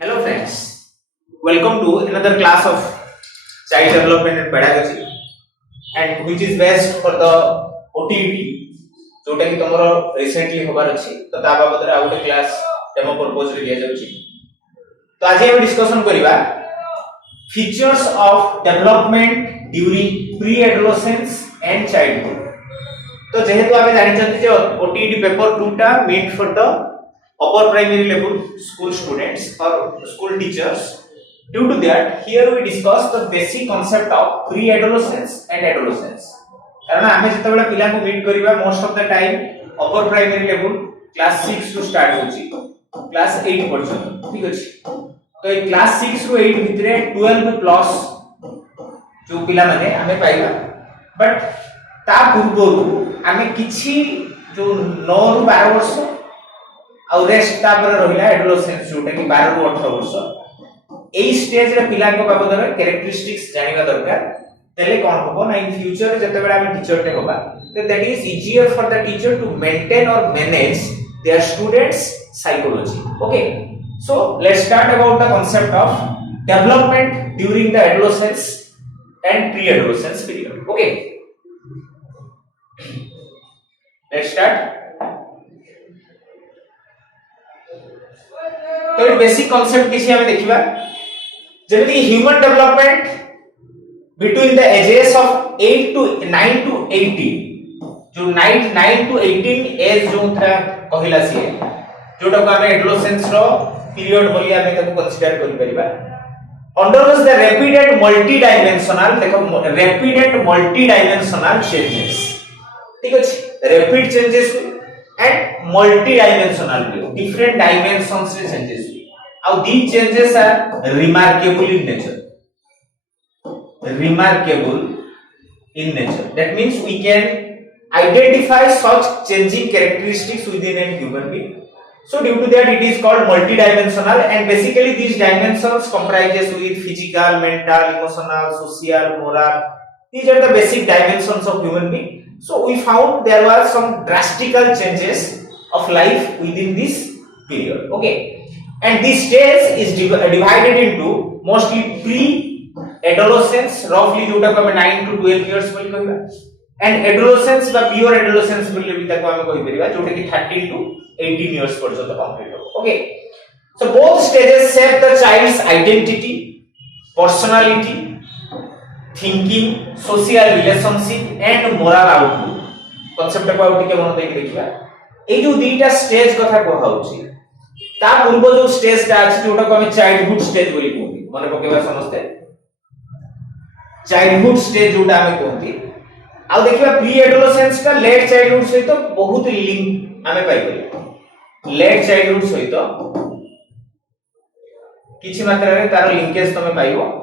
Hello friends, welcome to another class of child development and pedagogy and which is based for the OTET जोटा कि तमरो recently होबार अछि तो ता बाबत रे आउटे क्लास डेमो पर्पस रे दिया जाउछि। तो आज हम डिस्कशन करिबा features of development during pre adolescence and childhood. तो जेहेतु आमे जानि छथि जे OTET पेपर 2 टा meant for the upper primary level school students or school teachers. Due to that, here we discuss the basic concept of pre-adolescence and adolescence. कारण आमे जतबेला पिला को मीट करिबा most of the time upper primary level class 6 to start होची class 8 पर्यंत, ठीक अछि। तो ए क्लास 6 रो 8 भितरे 12 प्लस जो पिला माने आमे पाइबा, बट ता पूर्वरु आमे किछि जो 9 रु 12 वर्ष आ रेस्ट तापर रहिला एडोलेसेंस जोटा कि 12 रु 18 वर्ष एई स्टेज रे पिला को बाबद रे कैरेक्टरिस्टिक्स जानिबा दरकार। तेले कोन होबो ना इन फ्यूचर जते बेला हम टीचर टे होबा तो that is easier for the teacher to maintain और manage their students psychology. Okay, so let's start about the concept of development during the adolescence and pre adolescence period. Okay, let's start. तो ये basic concept किसी हमें देखिबा जेमिति human development between the ages of 8 to 9 to 18 जो 9 to 18 as जो था कहिला सी जोटा को हमें एडोलेसेंस रो पीरियड बोली हमें ताको कंसीडर करि परिबा। Undergoes the rapid and multi dimensional, देखो rapid and multi dimensional changes, ठीक अछि। Rapid changes and multi-dimensional view, different dimensions रे changes हुई। Now these changes are remarkable in nature. Remarkable in nature. That means we can identify such changing characteristics within a human being. So due to that, it is called multi-dimensional, and basically these dimensions comprises with physical, mental, emotional, social, moral. These are the basic dimensions of human being. So we found there were some drastical changes of life within this period. Okay, and this stage is divided into mostly pre-adolescence, roughly जोटा को हमें 9 to 12 years बोल कहबा, and adolescence बा pure adolescence बोल भी ताको हमें कहि परिबा जोटा कि 13 to 18 years पर्यंत कंप्लीट हो। Okay, so both stages shape the child's identity, personality, thinking, social relationship and moral outlook। Concept को आउट के मन देख देखिबा ए जो दीटा स्टेज कथा को हाउची ता पूर्व जो स्टेज ता अछि जोटा को हम चाइल्डहुड स्टेज बोली कहूती, माने पकेबा समझते चाइल्डहुड स्टेज जोटा हम कहूती। आ देखिबा प्री एडोलेसेंस का लेट चाइल्डहुड सहित बहुत लिंक हमें पाई करी। लेट चाइल्डहुड सहित किछि मात्रा रे तार लिंकेज तमे पाइबो।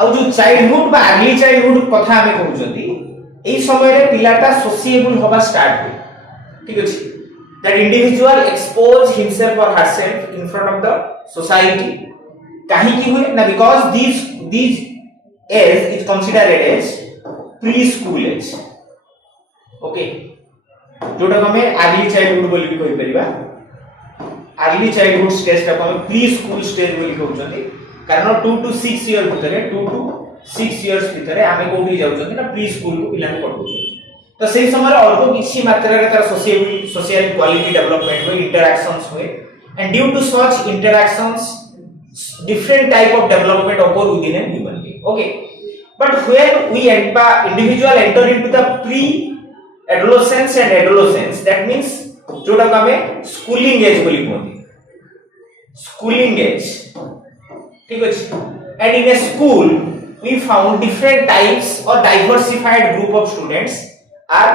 आ जो चाइल्डहुड बा अर्ली चाइल्डहुड कथा हमें कहउचंती एई समय रे पिलाटा सोशिएबल होबा स्टार्ट हो, ठीक अछि। That individual expose himself or herself in front of the society. काहे की हुए ना, because these age is considered as pre school age. Okay, जोटा हमें अर्ली चाइल्डहुड बोली भी कहि परिबा। अर्ली चाइल्डहुड स्टेज का हम प्री स्कूल स्टेज बोली कहउचंती, कारण 2 टू 6 इयर भितरे 2 टू 6 इयर्स भितरे आमे कोठी जाउछथि ना प्री स्कूल को पिला को पढौछथि। तो सेही समय अल्प किछि मात्रा रे तार सोशल क्वालिटी डेवलपमेंट होय, इंटरैक्शंस होय, and due to such interactions different type of development occur within a human being. Okay, but when we individual enter into the pre adolescence and adolescence, that means जोटा को हमें schooling as बोली कहती, schooling as, ठीक अछि। And in a school we found different types or diversified group of students are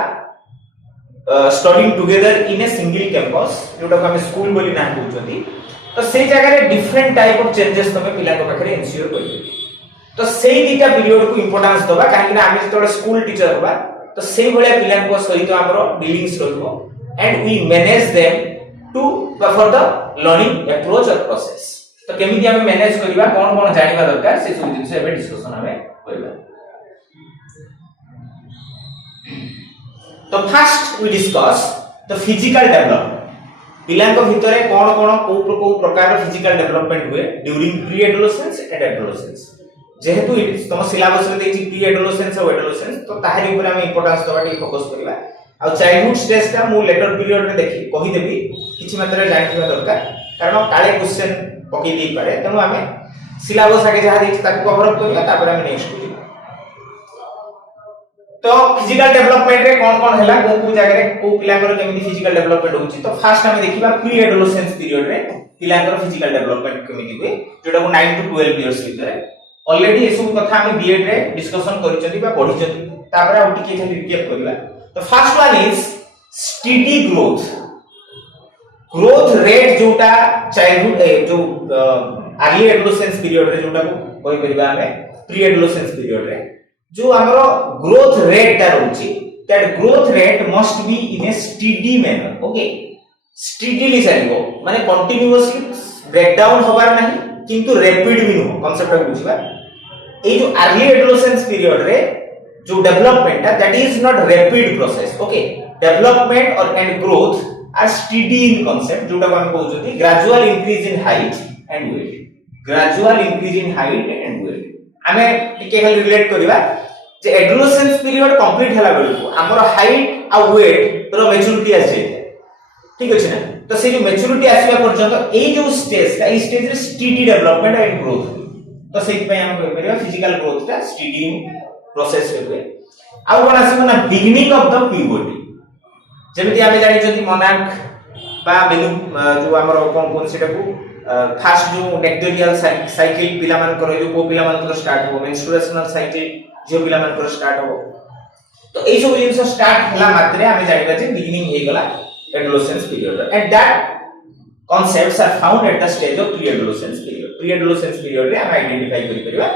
studying together in a single campus जोटा को हमें स्कूल बोली ना कहउछथि। तो से जगह रे डिफरेंट टाइप ऑफ चेंजेस तमे पिला को पाखरे एन्श्योर करिवे। तो सेही दिटा पीरियड को इंपोर्टेंस दबा, काहे कि आमे जतोले स्कूल टीचर होबा तो सेही भलिया पिला को सहित हमरो डीलिंग्स रहबो, and we manage them to for the learning approach or process। तो केमिति हमें मैनेज करिबा, कोन कोन जानिबा दरकार से सब जिंस एबे डिस्कशन हमें करिबा। तो first we discuss the physical development। पिलांको भितरे कोन कोन को प्रकार फिजिकल डेवलपमेंट हुए during pre adolescence and adolescence जेहेतु तुम सिलेबस रे देछि प्री एडोलेसेंस और एडोलेसेंस तो ताहारी ऊपर हम इंपोर्टेंस दबा टी फोकस करबा आ चाइल्डहुड स्टेज का मु लेटर पीरियड रे देखि कहि देबी किछि मात्रा जानिबा दरकार कारण काले क्वेश्चन पकि दी पारे तनो हमें सिलेबस आगे जहा देछि ताको कवर अप करबा तापर हम नेक्स्ट करिबा तो फिजिकल डेवलपमेंट रे कोन कोन हैला को जगह रे को पिलांगर केमिति फिजिकल डेवलपमेंट होउची तो फर्स्ट हम देखिबा प्री एडोलेसेंस पीरियड रे पिलांगर फिजिकल डेवलपमेंट केमिति हुए जोटा को 9 टू 12 इयर्स भितर ऑलरेडी ए सब कथा हम बीएड रे डिस्कशन करिसथि बा पढिसथि तापर आ टिके खाली रिकैप करबा तो first one is steady growth rate जोटा चाइल्डहुड जो अर्ली एडोलेसेंस पीरियड रे जोटा को कहि परिबा हमें प्री एडोलेसेंस पीरियड रे जो हमरो ग्रोथ रेट ता रहउची that growth rate must be in a steady manner okay steadily चलिबो माने कंटीन्यूअसली ब्रेक डाउन होबार नाही किंतु रैपिड भी नो कांसेप्ट को बुझिबा ए जो अर्ली एडोलेसेंस पीरियड रे जो development that is not rapid process okay development और and growth are steady in concept जोटा को हम कहउछथि gradual increase in height and weight gradual increase in height and weight हमें टिके खाली रिलेट करबा जे एडोलेसेंस पीरियड कंप्लीट हला बेलको हमर हाइट आ वेट रो मैच्योरिटी आ जाय ठीक अछि ना तो से जो मैच्योरिटी आसीबा पर्यंत ए जो स्टेज ए स्टेज रे स्टेडी डेवलपमेंट एंड ग्रोथ तो सेति पय हम कहि परिबा फिजिकल ग्रोथ ता स्टेडी प्रोसेस रे हुए आ कोन आसीबो ना बिगिनिंग ऑफ द प्यूबर्टी जेमिति आमे जानि जति मोनाक बा मेनु जो हमर कोन सेटा को फास्ट जो नेक्टोरियल साइकिल पिला मान कर जो को पिला मान कर स्टार्ट हो मेंस्ट्रुएशनल साइकिल जो पिला मान कर स्टार्ट हो तो ए सब जिंस स्टार्ट हला मात्रे आमे जानिबा जे बिगिनिंग हे गला adolescence period and that concepts are found at the stage of pre-adolescence period रे हम आइडेंटिफाई करि परिबा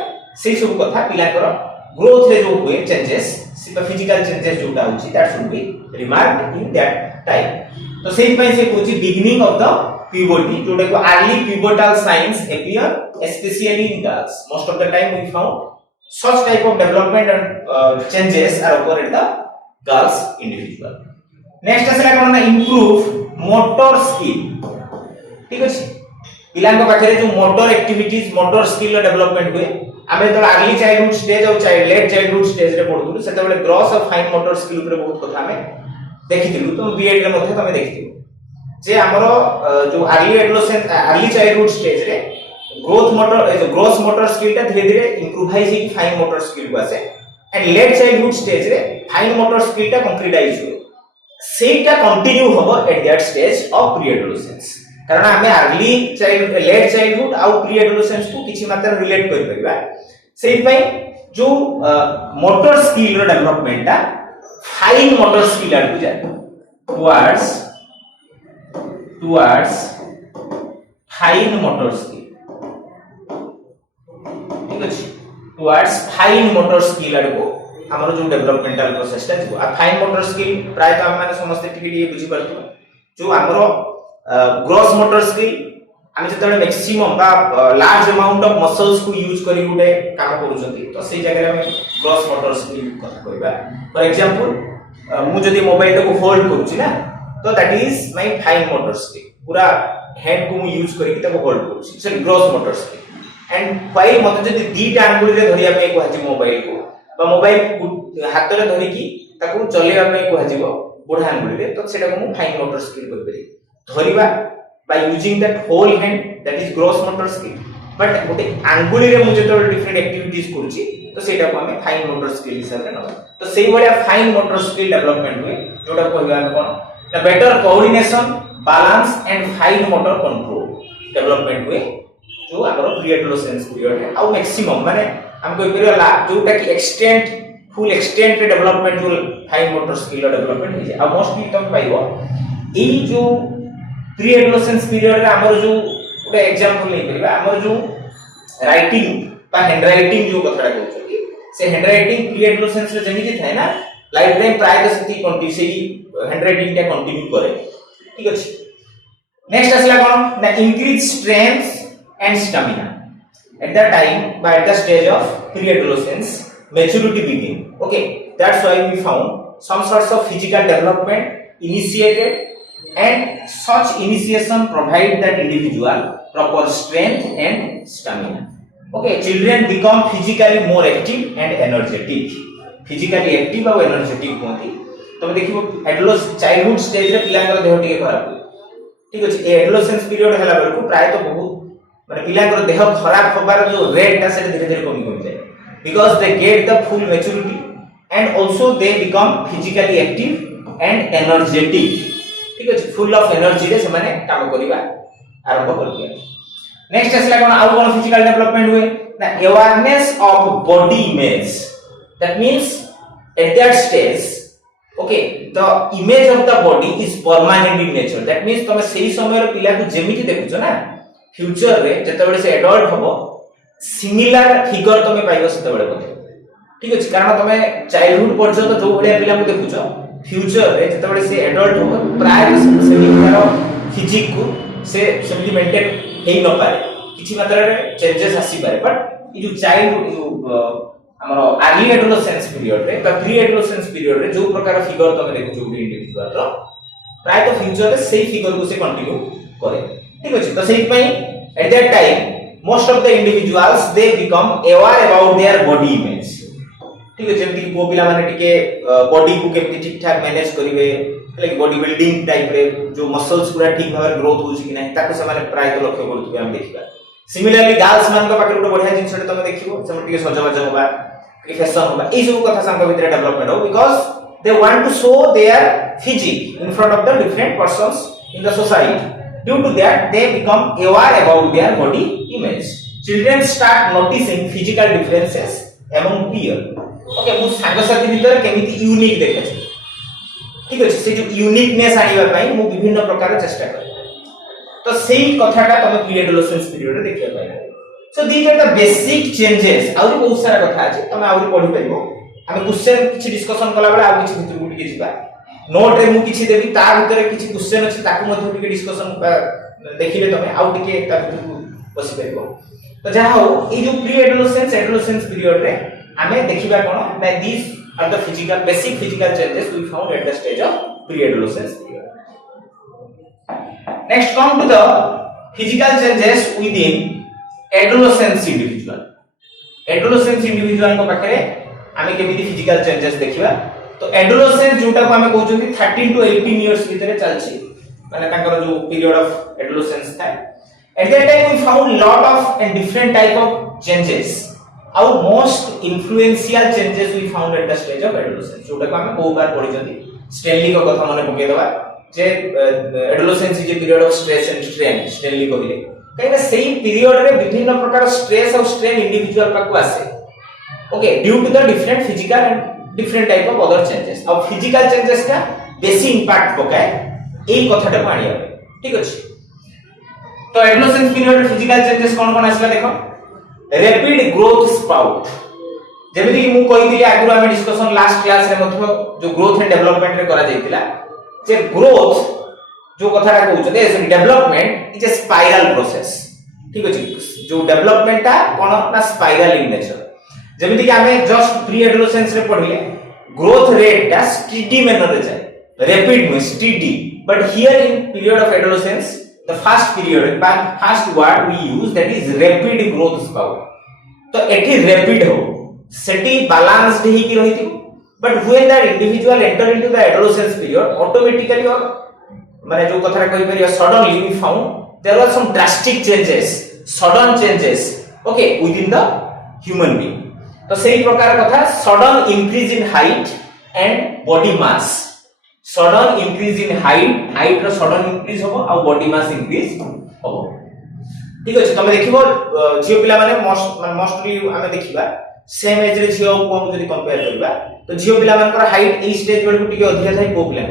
से सब कथा पिला कर ग्रोथ रे जो हुए चेंजेस फिजिकल चेंजेस जोटा होची that should be remarked in that time तो सेहि पय से Kochi beginning of the puberty जोटा को early pubertal signs appear especially in girls most of the time we found such type of development and changes are occur at the girls individual next असला कोन ना improve motor skill ठीक अछि पिलांको पाखरे जो motor activities motor skill development हुए आमे तो अर्ली चाइल्डहुड स्टेज और लेट चाइल्डहुड स्टेज रे पढुथु सेते बेले ग्रॉस और फाइन मोटर स्किल ऊपर बहुत कथा हमें देखिथिलु तो बीएड रे मध्ये तमे देखिथिलु जे हमरो जो early adolescence early childhood stage रे ग्रोथ मोटर जो ग्रॉस मोटर स्किल ता धीरे धीरे इंप्रूवाइज ही फाइन मोटर स्किल को आसे एंड लेट चाइल्डहुड स्टेज रे फाइन मोटर स्किल ता कंक्रीटाइज हुए सेटा कंटिन्यू होबो eight that stage of pre adolescence कारण हमें अर्ली चाइल्ड लेट चाइल्डहुड आउ प्री एडोलेसेंस को किछि मात्रा रिलेट कर परिबा सेहि पय जो मोटर स्किल रो डेवलपमेंट ता फाइन मोटर स्किल आडू जाय towards fine motor skill ठीक अछि towards fine motor skill आडू हमर जो डेवलपमेंटल प्रोसेस ता आ फाइन मोटर स्किल प्राय तो हम माने समस्त टिके बुझि परथु जो हमरो ग्रॉस मोटर स्किल हम जतले मैक्सिमम बा लार्ज अमाउंट ऑफ मसल्स को यूज करी गुटे काम करूछंती तो सेही जगह हम ग्रॉस मोटर स्किल कथा कहबा फॉर एग्जांपल मु जदी मोबाइल को होल्ड करूची ना तो that is my fine motor skill पूरा हैंड को मु यूज करी ताको होल्ड करूची sorry gross motor skill and file मते जदी दीटा आंगुल रे धरिया पे को हाजी मोबाइल को बा मोबाइल हाथ रे धरि की ताको चलेबा पे को हाजीबो बुढा आंगुल रे तो सेटा को मु फाइन मोटर स्किल कर परि धरिबा by using that whole hand that is gross motor skill but गोटे आंगुली रे मु जतो डिफरेंट एक्टिविटीज करूची तो सेटा को हमें फाइन मोटर स्किल हिसाब रे न तो सेही बलिया फाइन मोटर स्किल डेवलपमेंट हुए जोटा कहबा हम कोन the better coordination balance and fine motor control development हुए जो हमरो प्री एडोलेसेंस पीरियड है आ मैक्सिमम माने हम कोइ पीरियड जोटा की एक्सटेंट फुल एक्सटेंट रे डेवलपमेंट जो फाइन मोटर स्किल डेवलपमेंट है आ मोस्टली तुम पाइबो ए जो प्री एडोलेसेंस पीरियड रे हमर जो गोटे एग्जांपल नै करबा हमर जो राइटिंग बा हैंड राइटिंग जो कथरा कहउछकी से हैंड राइटिंग प्री एडोलेसेंस रे जेमिति थाए ना लाइफ टाइम प्राय तो सेति कंटिन्यू सेही हैंड राइटिंग टा कंटिन्यू करे ठीक अछि नेक्स्ट असला कोन ना increase strength and stamina at the time by at the stage of pre adolescence maturity begin okay that's why we found some sorts of physical development initiated and such initiation provide that individual proper strength and stamina. Okay, children become physically more active and energetic. Physically active और energetic होती. तो मैं देखिए adolescent childhood stage रे पिला का देह टिके खराब हुए. ठीक अछि ए adolescence period ହେଲା बेलको प्राय तो बहुत माने पिला का देह खराब होबार जो रेट ता से धीरे धीरे कमी जाए. Because they get the full maturity and also they become physically active and energetic. ठीक अछि full of energy रे से माने काम करिबा आरंभ कर दिया. नेक्स्ट असला कोन आउ कोन फिजिकल डेवलपमेंट हुए ना awareness of body image. That means eight that stage okay the image of the body is permanent in nature. That means तमे सेही समय रे पिला को जेमिति देखुछो ना फ्यूचर रे जते बेले से एडल्ट होबो सिमिलर फिगर तमे पाइबो सेते बेले बोले. ठीक अछि कारण तमे चाइल्डहुड पर्यंत जो बढिया पिला को देखुछो फ्यूचर रे जते बेले से एडल्ट होबो प्राय सेमिलर फिजिक को से सेमली मेंटेन हेई न पारे किछि मात्रा रे चेंजेस आसी पारे बट ई जो चाइल्ड जो हमर अर्ली एडोलेसेंस पीरियड रे बा प्री एडोलेसेंस पीरियड रे जो प्रकार फिगर तमे देखु जो इंडिविजुअल रो प्राय तो फ्यूचर रे सेही फिगर को से कंटिन्यू करे. ठीक अछि तो सेही पई eight that time most of the individuals they become aware about their body image. ठीक अछि जेमति को पिला माने टिके बॉडी को केमति ठीक ठाक मैनेज करिवे लाइक बॉडी बिल्डिंग टाइप रे जो मसल्स पूरा ठीक भाबे ग्रोथ होउछि कि नै ताको से माने प्राय तो लक्ष्य करथुबे हम देखिबा. सिमिलरली गर्ल्स मान को पाखे ଗୋଟେ बढिया जिंसटे तमे देखिबो से टिके सजबाज होबा टिके फैशन होबा ए सब कथा संग भितर डेवलपमेंट हो because they want to show their physique in front of the different persons in the society. Due to that they become aware about their body image. Children start noticing physical differences among peer. Okay मु सागसाथी भीतर केमिति unique देखे छै. ठीक अछि से जो यूनिकनेस आनिबा पई मु विभिन्न प्रकार चेष्टा करे तो सेही कथाटा तमे प्री एडोलेसेंस पीरियड रे देखिया पाइबो. So these are the basic changes. आउरी बहुत सारा कथा अछि तमे आउरी पढि परिबो. हम क्वेश्चन किछि डिस्कशन कला बेला आ किछि भितर गुटी जिबा नोट रे मु किछि देबी ता भितर किछि क्वेश्चन अछि ताकू मध्ये टिके डिस्कशन देखिले तमे आउ टिके ता भितर बसि परिबो. तो जा हो ए जो प्री एडोलेसेंस पीरियड रे हमें देखिबा कोन ना this are the basic physical changes we found at the stage of pre-adolescence period. Next come to the physical changes within adolescence individual. Adolescence individual को पाखरे हमें केमिति physical changes देखिबा. तो adolescence जोटा को हमें कहउछथि 13 to 18 years भितरे चलछि माने ताकर जो period of adolescence था. At that time we found lot of and different type of changes. Our most influential changes we found at the stage of adolescence. जोटा को हमें बहुत बार पढ़ी जंती स्टेनली को कथा माने पके दबा जे adolescence is a period of stress and strain. Stanley कहिले कहिना सेही पीरियड रे विभिन्न प्रकार स्ट्रेस और स्ट्रेन इंडिविजुअल पाकु आसे. Okay due to the different physical and different type of other changes. अब फिजिकल चेंजेस का बेसी इंपैक्ट पकाए एई कथाटा को आनिया. ठीक अछि तो एडोलेसेंस पीरियड रे फिजिकल चेंजेस कोन कोन आसला देखो. रैपिड ग्रोथ स्पाउट जेमिति कि मु कहि दिली आगु हम डिस्कशन लास्ट क्लास रे मथो जो ग्रोथ एंड डेवलपमेंट रे करा जायतिला जे ग्रोथ जो कथाटा कहउछ the development is a spiral process. ठीक अछि जो डेवलपमेंट ता कोन ना स्पाइरल इन नेचर. जेमिति कि हमें जस्ट प्री एडोलेसेंस रे पढिले ग्रोथ रेट ता स्टेडी मैनर रे जाय रैपिड में steady but here in period of adolescence the first period by first word we use that is rapid growth spout. तो एठी rapid हो सेटी balanced ही की रहिथि but when that individual enter into the adolescence period automatically or माने जो कथा कहि परिया suddenly we found there were some drastic changes sudden changes okay within the human being. तो सेही प्रकार कथा sudden increase in height and body mass. Sudden increase in height रो सडन इंक्रीज होबो आ बॉडी मास इंक्रीज होबो. ठीक अछि तमे देखिबो जियो पिला माने मोस्टली हमें देखिबा सेम एज रे जियो को हम जदी कंपेयर करबा तो जियो पिला मानकर हाइट ए स्टेज बेल टिके अधिक थाई को पिला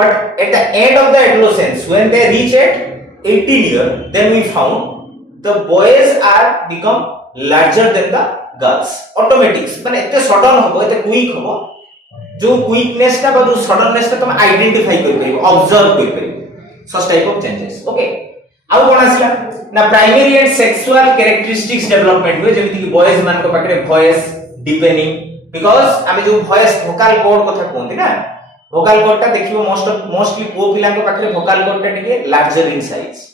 but at the end of the adolescence when they reach at 18 year then we found the boys are become larger than the girls. Automatics माने एते सडन होबो एते क्विक होबो जो क्विकनेस का जो सडननेस का तुम आइडेंटिफाई कर परिबो ऑब्जर्व कर परिबो such type of changes. Okay आउ कोन आसिला ना primary and sexual characteristics development हुए जेमिति कि बॉयज मान को पाखरे वॉइस डिपेनिंग बिकॉज़ हमें जो वॉइस वोकल कॉर्ड कथा कोनती ना vocal cord टा देखिबो मोस्टली पो पिला के पाखरे vocal cord टा टिके लार्जर इन साइज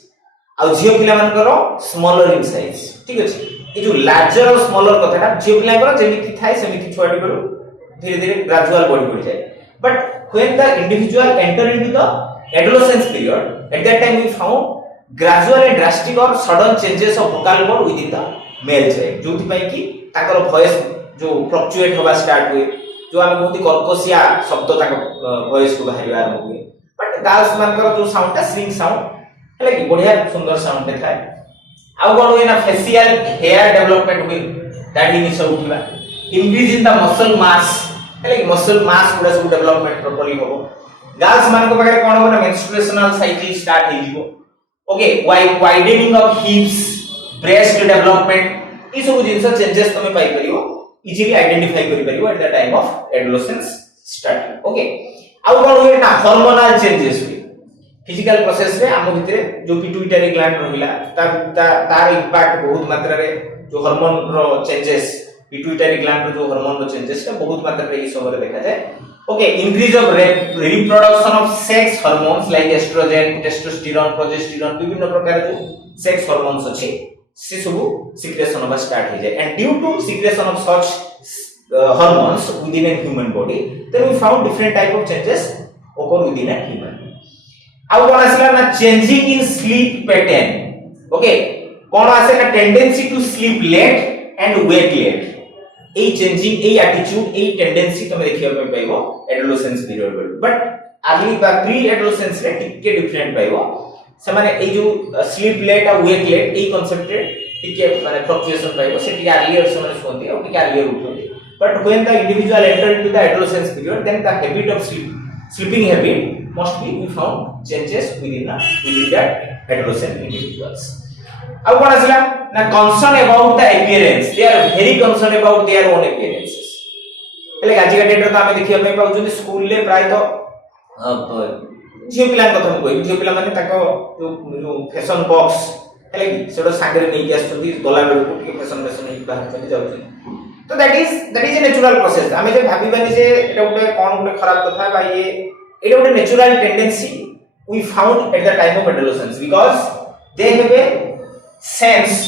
आ झियो पिला मानकर स्मॉलर इन साइज ठीक अछि ए जो लार्जर और स्मॉलर कथाटा झियो पिला कर जेमिति थाय सेमिति छुआटी पर धीरे धीरे ग्रेजुअल बॉडी जाए but when the individual enter into the adolescence period at that time we found gradual and drastic or sudden changes of vocal cord within the male child जोथि पई कि ताकर वॉइस जो फ्लक्चुएट होबा start हुए जो हम बहुत कर्कशिया शब्द ताक वॉइस को बाहर आरंभ हुए बट गर्ल्स मानकर जो साउंड ता स्विंग साउंड है कि बढ़िया सुंदर साउंड देखाय आउ कोन हुए ना फेशियल हेयर डेवलपमेंट हुए दाढ़ी नि सब उठिबा increase in the muscle mass है कि मसल मास गुडा सब डेवलपमेंट प्रॉपर्ली हो गर्ल्स मान को पाखे कोन हो ना मेंस्ट्रुएशनल साइकिल स्टार्ट हे जीवो okay widening of hips breast development ई सब जिंस चेंजेस तमे पाई परियो इजीली आइडेंटिफाई करि परियो eight the time of adolescence starting okay आउ कोन हुए ना हार्मोनल चेंजेस हुए फिजिकल प्रोसेस रे हम भितरे जो पिट्यूटरी ग्लैंड रहिला तार इंपैक्ट बहुत मात्रा रे जो हार्मोन रो चेंजेस पिट्यूटरी ग्लैंड रो जो हार्मोन रो चेंजेस है बहुत मात्रा रे ई समय देखा जाए okay increase of reproduction of sex hormones like estrogen testosterone progesterone विभिन्न प्रकार जो सेक्स हार्मोन्स अछि से सब सिक्रेशन होबा स्टार्ट हो जाए and due to secretion of such hormones within a human body then we found different type of changes occur within a human आउ कोन आसला ना changing in sleep pattern okay कोन आसे ना tendency to sleep late and wake late a changing a attitude a tendency तमे देखियो पे पाइबो एडोलेसेंस पीरियड बट अर्ली बा प्री एडोलेसेंस रे टिके डिफरेंट पाइबो से माने ए जो स्लीप लेट आ वेक लेट ए कांसेप्ट रे टिके माने फ्लक्चुएशन पाइबो से टिके अर्लियर से माने सोंती और टिके अर्लियर उठोती but when the individual enter into the adolescence period then the habit of sleeping habit must be we found changes within that adolescent individuals अब कोन आसला ना concern about the appearance they are very concerned about their own appearances એટલે આજે का date रे तो हम देखिया पे पाउछन स्कूल ले प्राय तो झियो पिला कथा हम कोइ झियो पिला माने ताको जो फैशन बॉक्स हेले कि सेडो सांगरे नै के आछथि गला बेल को के फैशन नै बाहर चली जाउछन तो that is a natural process आमे जे भाबी बानी जे एटा उटे कोन उटे खराब कथा बा ये एटा उटे natural tendency we found at the time of adolescence because they have a sense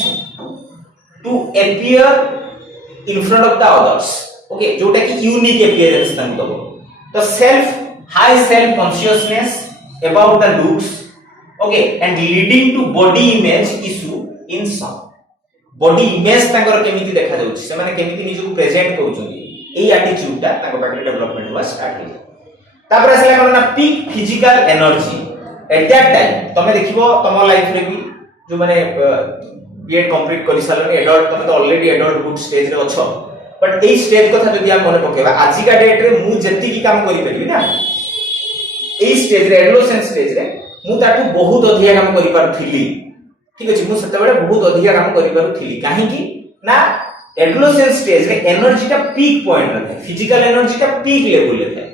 to appear in front of the others okay जोटा कि यूनिक अपीयरेंस तन दबो तो high self consciousness about the looks okay and leading to body image issue in some body image तांकर केमिति देखा जाउछि से माने केमिति निजु प्रेजेंट करूछन्ती एई एटीट्यूड ता तांको पाखरे डेवलपमेंट हुआ स्टार्ट हो तापर असला करना peak physical energy at that time तमे देखिबो तम लाइफ रे भी जो माने बीएड कंप्लीट करि सालनी एडल्ट तमे तो ऑलरेडी एडल्टहुड स्टेज रे अछो बट एई स्टेज कथा जदि हम मने पकेबा आजि का डेट रे मु जति की काम करि परिबि ना एई स्टेज रे एडोलेसेंस स्टेज रे मु ताटू बहुत अधिक काम करि पारथिली ठीक अछि मु सते बेले बहुत अधिक काम करि पारथिली काहे कि ना एडोलेसेंस स्टेज रे एनर्जी ता पीक पॉइंट रे थाए फिजिकल एनर्जी ता पीक लेवल रे थाए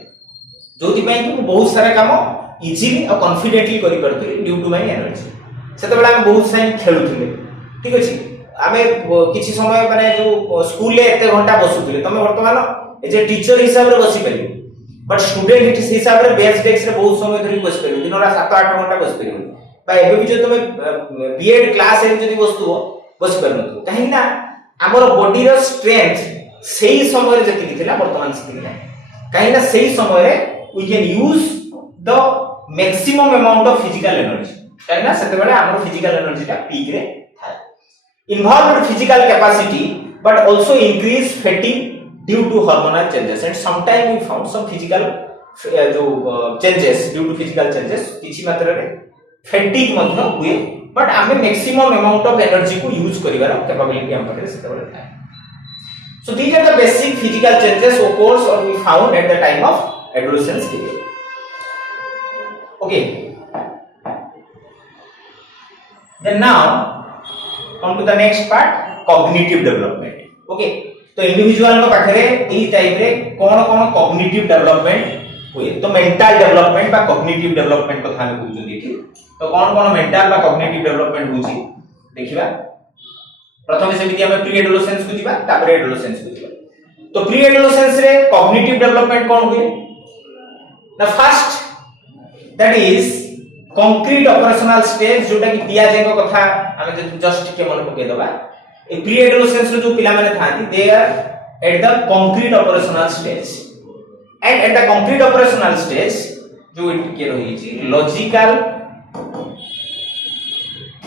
जोथि पई कि बहुत सारा काम इजीली और कॉन्फिडेंटली करि पारथिली ड्यू टू माय एनर्जी सते बेले हम बहुत साइन खेलुथिले ठीक अछि आमे किछि समय माने जो स्कूल ले एते घंटा बसुथिले तमे वर्तमान जे टीचर हिसाब रे बसि परिबो बट स्टूडेंट हिसाब रे बेंच डेस्क रे बहुत समय धरि बसि परिबो दिन रा 7-8 घंटा बसि परिबो बा एबे भी जो तमे बीएड क्लास रे जदि बसतु बसि परनथु काहे ना हमर बॉडी रो स्ट्रेंथ सेही समय रे जति थिला वर्तमान स्थिति नै काहे ना सेही समय रे we can use the maximum amount of physical energy काहे ना सते बेले हमर फिजिकल एनर्जी ता पीक रे थाए involved physical capacity but also increased fatigue due to hormonal changes and sometimes we found some physical जो changes due to physical changes किछि मात्रा रे fatigue मध्य हुए but आमे maximum amount of energy को यूज करिवार कैपेबिलिटी हम पाखरे सेते बले थाए so these are the basic physical changes occurs or we found at the time of adolescence period okay then now come to the next part cognitive development okay तो individual को पाखरे एई type रे कोन कोन कॉग्निटिव डेवलपमेंट हुए तो mental development बा cognitive development कथा हम बुझु देखि तो कोन कोन मेंटल बा कॉग्निटिव डेवलपमेंट होची देखिबा प्रथमे सेमिति हम प्री एडोलेसेंस को जिबा तापर एडोलेसेंस को जिबा तो प्री एडोलेसेंस रे कॉग्निटिव डेवलपमेंट कोन हुए the first that is concrete operational stage जोटा कि पियाजे को कथा हमें जस्ट के मन पके दबा ए प्री एडोलेसेंस जो पिला माने थांती they are at the concrete operational stage and at the concrete operational stage जो के रही छी logical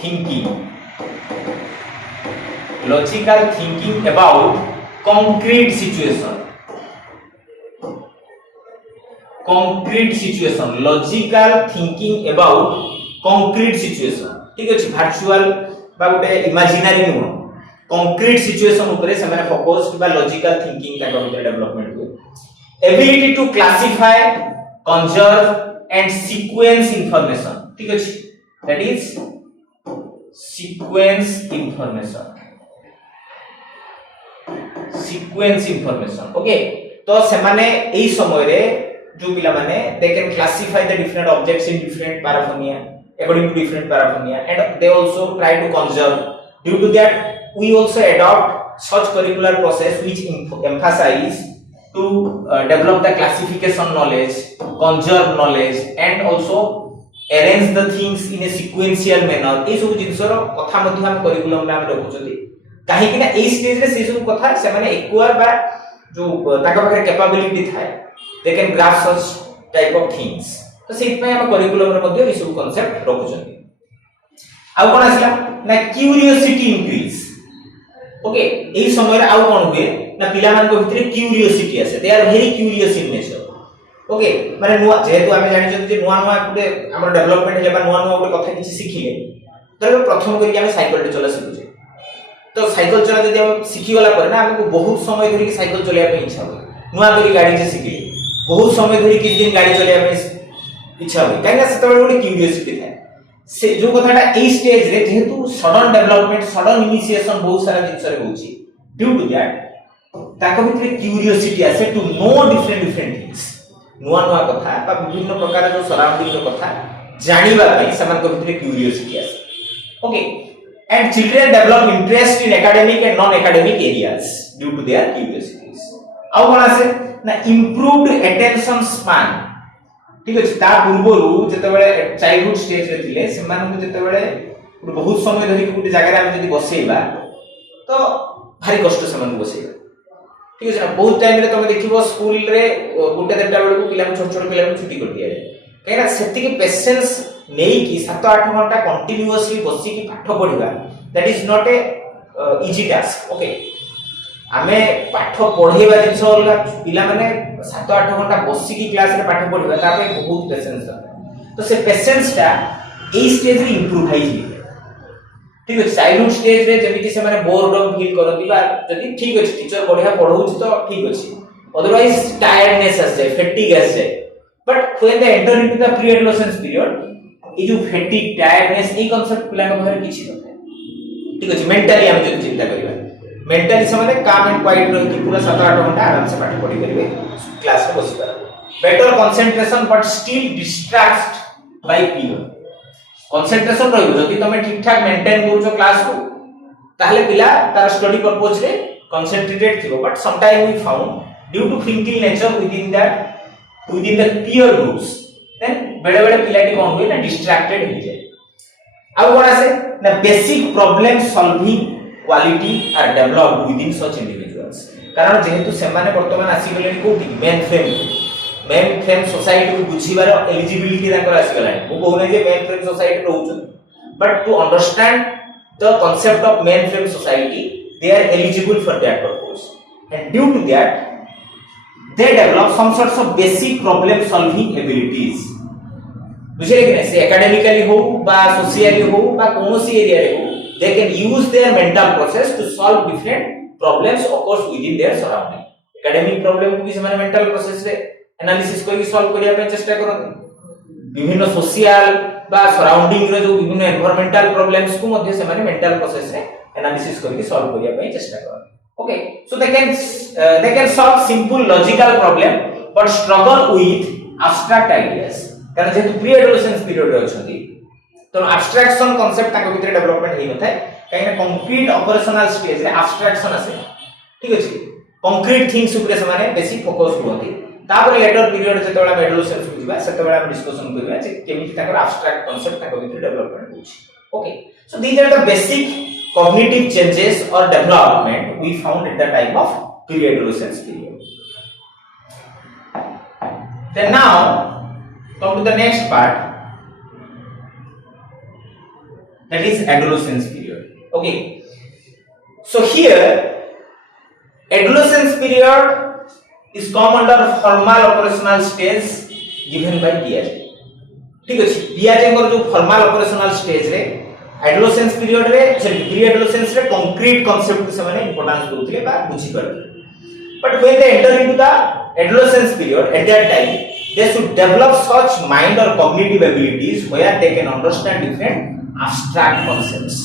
thinking about concrete situation logical thinking about concrete situation ठीक अछि virtual बा गोटे imaginary नुह concrete situation ऊपर से माने फोकस्ड बा logical thinking का भीतर डेवलपमेंट हुए ability to classify conserve and sequence information ठीक अछि that is sequence information okay तो से माने एई समय रे जो पिला माने they can classify the different objects in different paraphonia according to different paraphonia and they also try to conserve due to that we also adopt such curricular process which emphasize to develop the classification knowledge conserve knowledge and also arrange the things in a sequential manner ए सब जिंसर कथा मध्य हम curriculum में हम रखुछथि काहे कि ना ए stage रे से सब कथा से माने एक्वायर बा जो ताका पाखरे कैपेबिलिटी थाए they can grasp such type of things तो सेट में हम करिकुलम रे मध्य ए सब कांसेप्ट रखुछथि आ कोन आसला ना क्यूरियोसिटी इंक्रीज ओके एई समय रे आउ कोन हुए ना पिला मान को भितरे क्यूरियोसिटी आसे they are very curious in nature okay माने नुवा जेहेतु आमे जानि छथि जे नुवा नुवा गुटे हमर डेवलपमेंट हेले बा नुवा नुवा गुटे कथा किछि सिखिले तर प्रथम करी आमे साइकिल चला सिखुछे तो साइकिल चला जदि हम सिखि गला पर ना हमको बहुत समय धरि साइकिल चलाया पे इच्छा हो नुवा करी गाड़ी जे सिखिले बहुत समय धरि किछ दिन गाड़ी चलाया पे इच्छा हो काहे ना सेतबे गुटे क्यूरियोसिटी थाए से जो कथाटा ए स्टेज रे जेहेतु सडन डेवलपमेंट सडन इनिशिएशन बहुत सारा जिंस रे होची ड्यू टू दैट ताको भितरे क्यूरियोसिटी आसे टू नो डिफरेंट थिंग्स नुवा नुवा कथा बा विभिन्न प्रकार जो सराउंडिंग रो कथा जानिबा पई समान को भितरे क्यूरियोसिटी आसे okay and children develop interest in academic and non academic areas due to their curiosities आउ कोन आसे ना इंप्रूव्ड अटेंशन स्पैन ठीक अछि ता पूर्वरु जते बेले चाइल्डहुड स्टेज रे थिले समान को जते बेले बहुत समय धरि गुटे जगह रे हम जदी बसेइबा तो भारी कष्ट समान बसेइबा ठीक अछि ना बहुत टाइम रे तमे देखिबो स्कूल रे गुटे देटा बेले को पिला छोट छोट पिला को छुट्टी कर दिया काहेना सेति के पेशेंस नेई कि 7-8 घंटा कंटीन्यूअसली बसी की पाठ पढिबा that is not a easy task okay आमे पाठ पढेबा जिंस होला पिला माने 7-8 घंटा बसी की क्लास रे पाठ पढिबा ता पे बहुत पेशेंस दरकार तो से पेशेंस ता ए स्टेज रे इंप्रूव हाई जी ठीक है चाइल्डहुड स्टेज रे जेमिति से माने बोर्डम फील करती बा जदी ठीक अछि टीचर बढ़िया पढौछि तो ठीक अछि अदरवाइज टायर्डनेस आसे जाय फैटिग आसे जाय but when they enter into the pre adolescence period ए जो फैटिग टायर्डनेस ए कांसेप्ट पिला के बाहर किछि नथाय ठीक अछि मेंटली हम जदी चिंता करिबा मेंटली समझे काम एंड क्वाइट रही कि पूरा 7-8 घंटा आराम से पाठ पढ़ी करिवे क्लास में बसी पारबे better concentration but still distract by peer concentration रहिबो जदी तमे ठीक ठाक मेंटेन करूछो क्लास को ताहले पिला तार स्टडी पर्पस रे कंसंट्रेटेड थिबो but some time we found due to thinking nature within the peer groups then बेडे बेडे पिलाटी कोन होय ना डिस्ट्रैक्टेड हो जाय अब कोन आसे ना basic problem solving quality are developed within such individuals कारण जेहेतु से माने वर्तमान आसी गलेनी कोठी मेन फ्रेम सोसाइटी को बुझिबार एलिजिबिलिटी ताकर आसी गलानी मु कहू नै जे मेन फ्रेम सोसाइटी रहउछ but to understand the concept of main frame society they are eligible for that purpose and due to that they develop some sorts of basic problem solving abilities बुझे कि नहीं से academically हो बा socially हो बा कोनोसी एरिया रे हो they can use their mental process to solve different problems occurs within their surrounding academic problem को भी ସେମାନେ mental process रे एनालिसिस करके सॉल्व करिया पे चेष्टा करते विभिन्न सोशल बा सराउंडिंग रे जो विभिन्न एनवायरमेंटल प्रॉब्लम्स को मध्ये ସେମାନେ mental process रे एनालिसिस करके सॉल्व करिया पे चेष्टा करते okay so they can solve simple logical problem but struggle with abstract ideas कारण जेतु प्री एडोलेसेंस पीरियड रे अछंती तो एब्स्ट्रैक्शन कांसेप्ट ताको भितर डेवलपमेंट हेइ नथाय काहे ना कंक्रीट ऑपरेशनल स्टेज रे एब्स्ट्रैक्शन आसे ठीक अछि कंक्रीट थिंग्स ऊपर से माने बेसिक फोकस होती तापर लेटर पीरियड जेतेबेला एडोलेसेंस को जिबा सेतेबेला हम डिस्कशन करबा जे केमिति ताकर एब्स्ट्रैक्ट कांसेप्ट ताको भितर डेवलपमेंट होछि okay so these are the basic cognitive changes or development we found at the time of pre-adolescence period. Then now come to the next part, that is adolescence period. Okay, so here adolescence period is come under formal operational stage given by Piaget. ठीक अछि Piaget को जो formal operational stage रे adolescence period रे pre adolescence रे concrete concept से माने importance दोथिले बा बुझी परले but when they enter into the adolescence period at that time they should develop such mind or cognitive abilities where they can understand different abstract concepts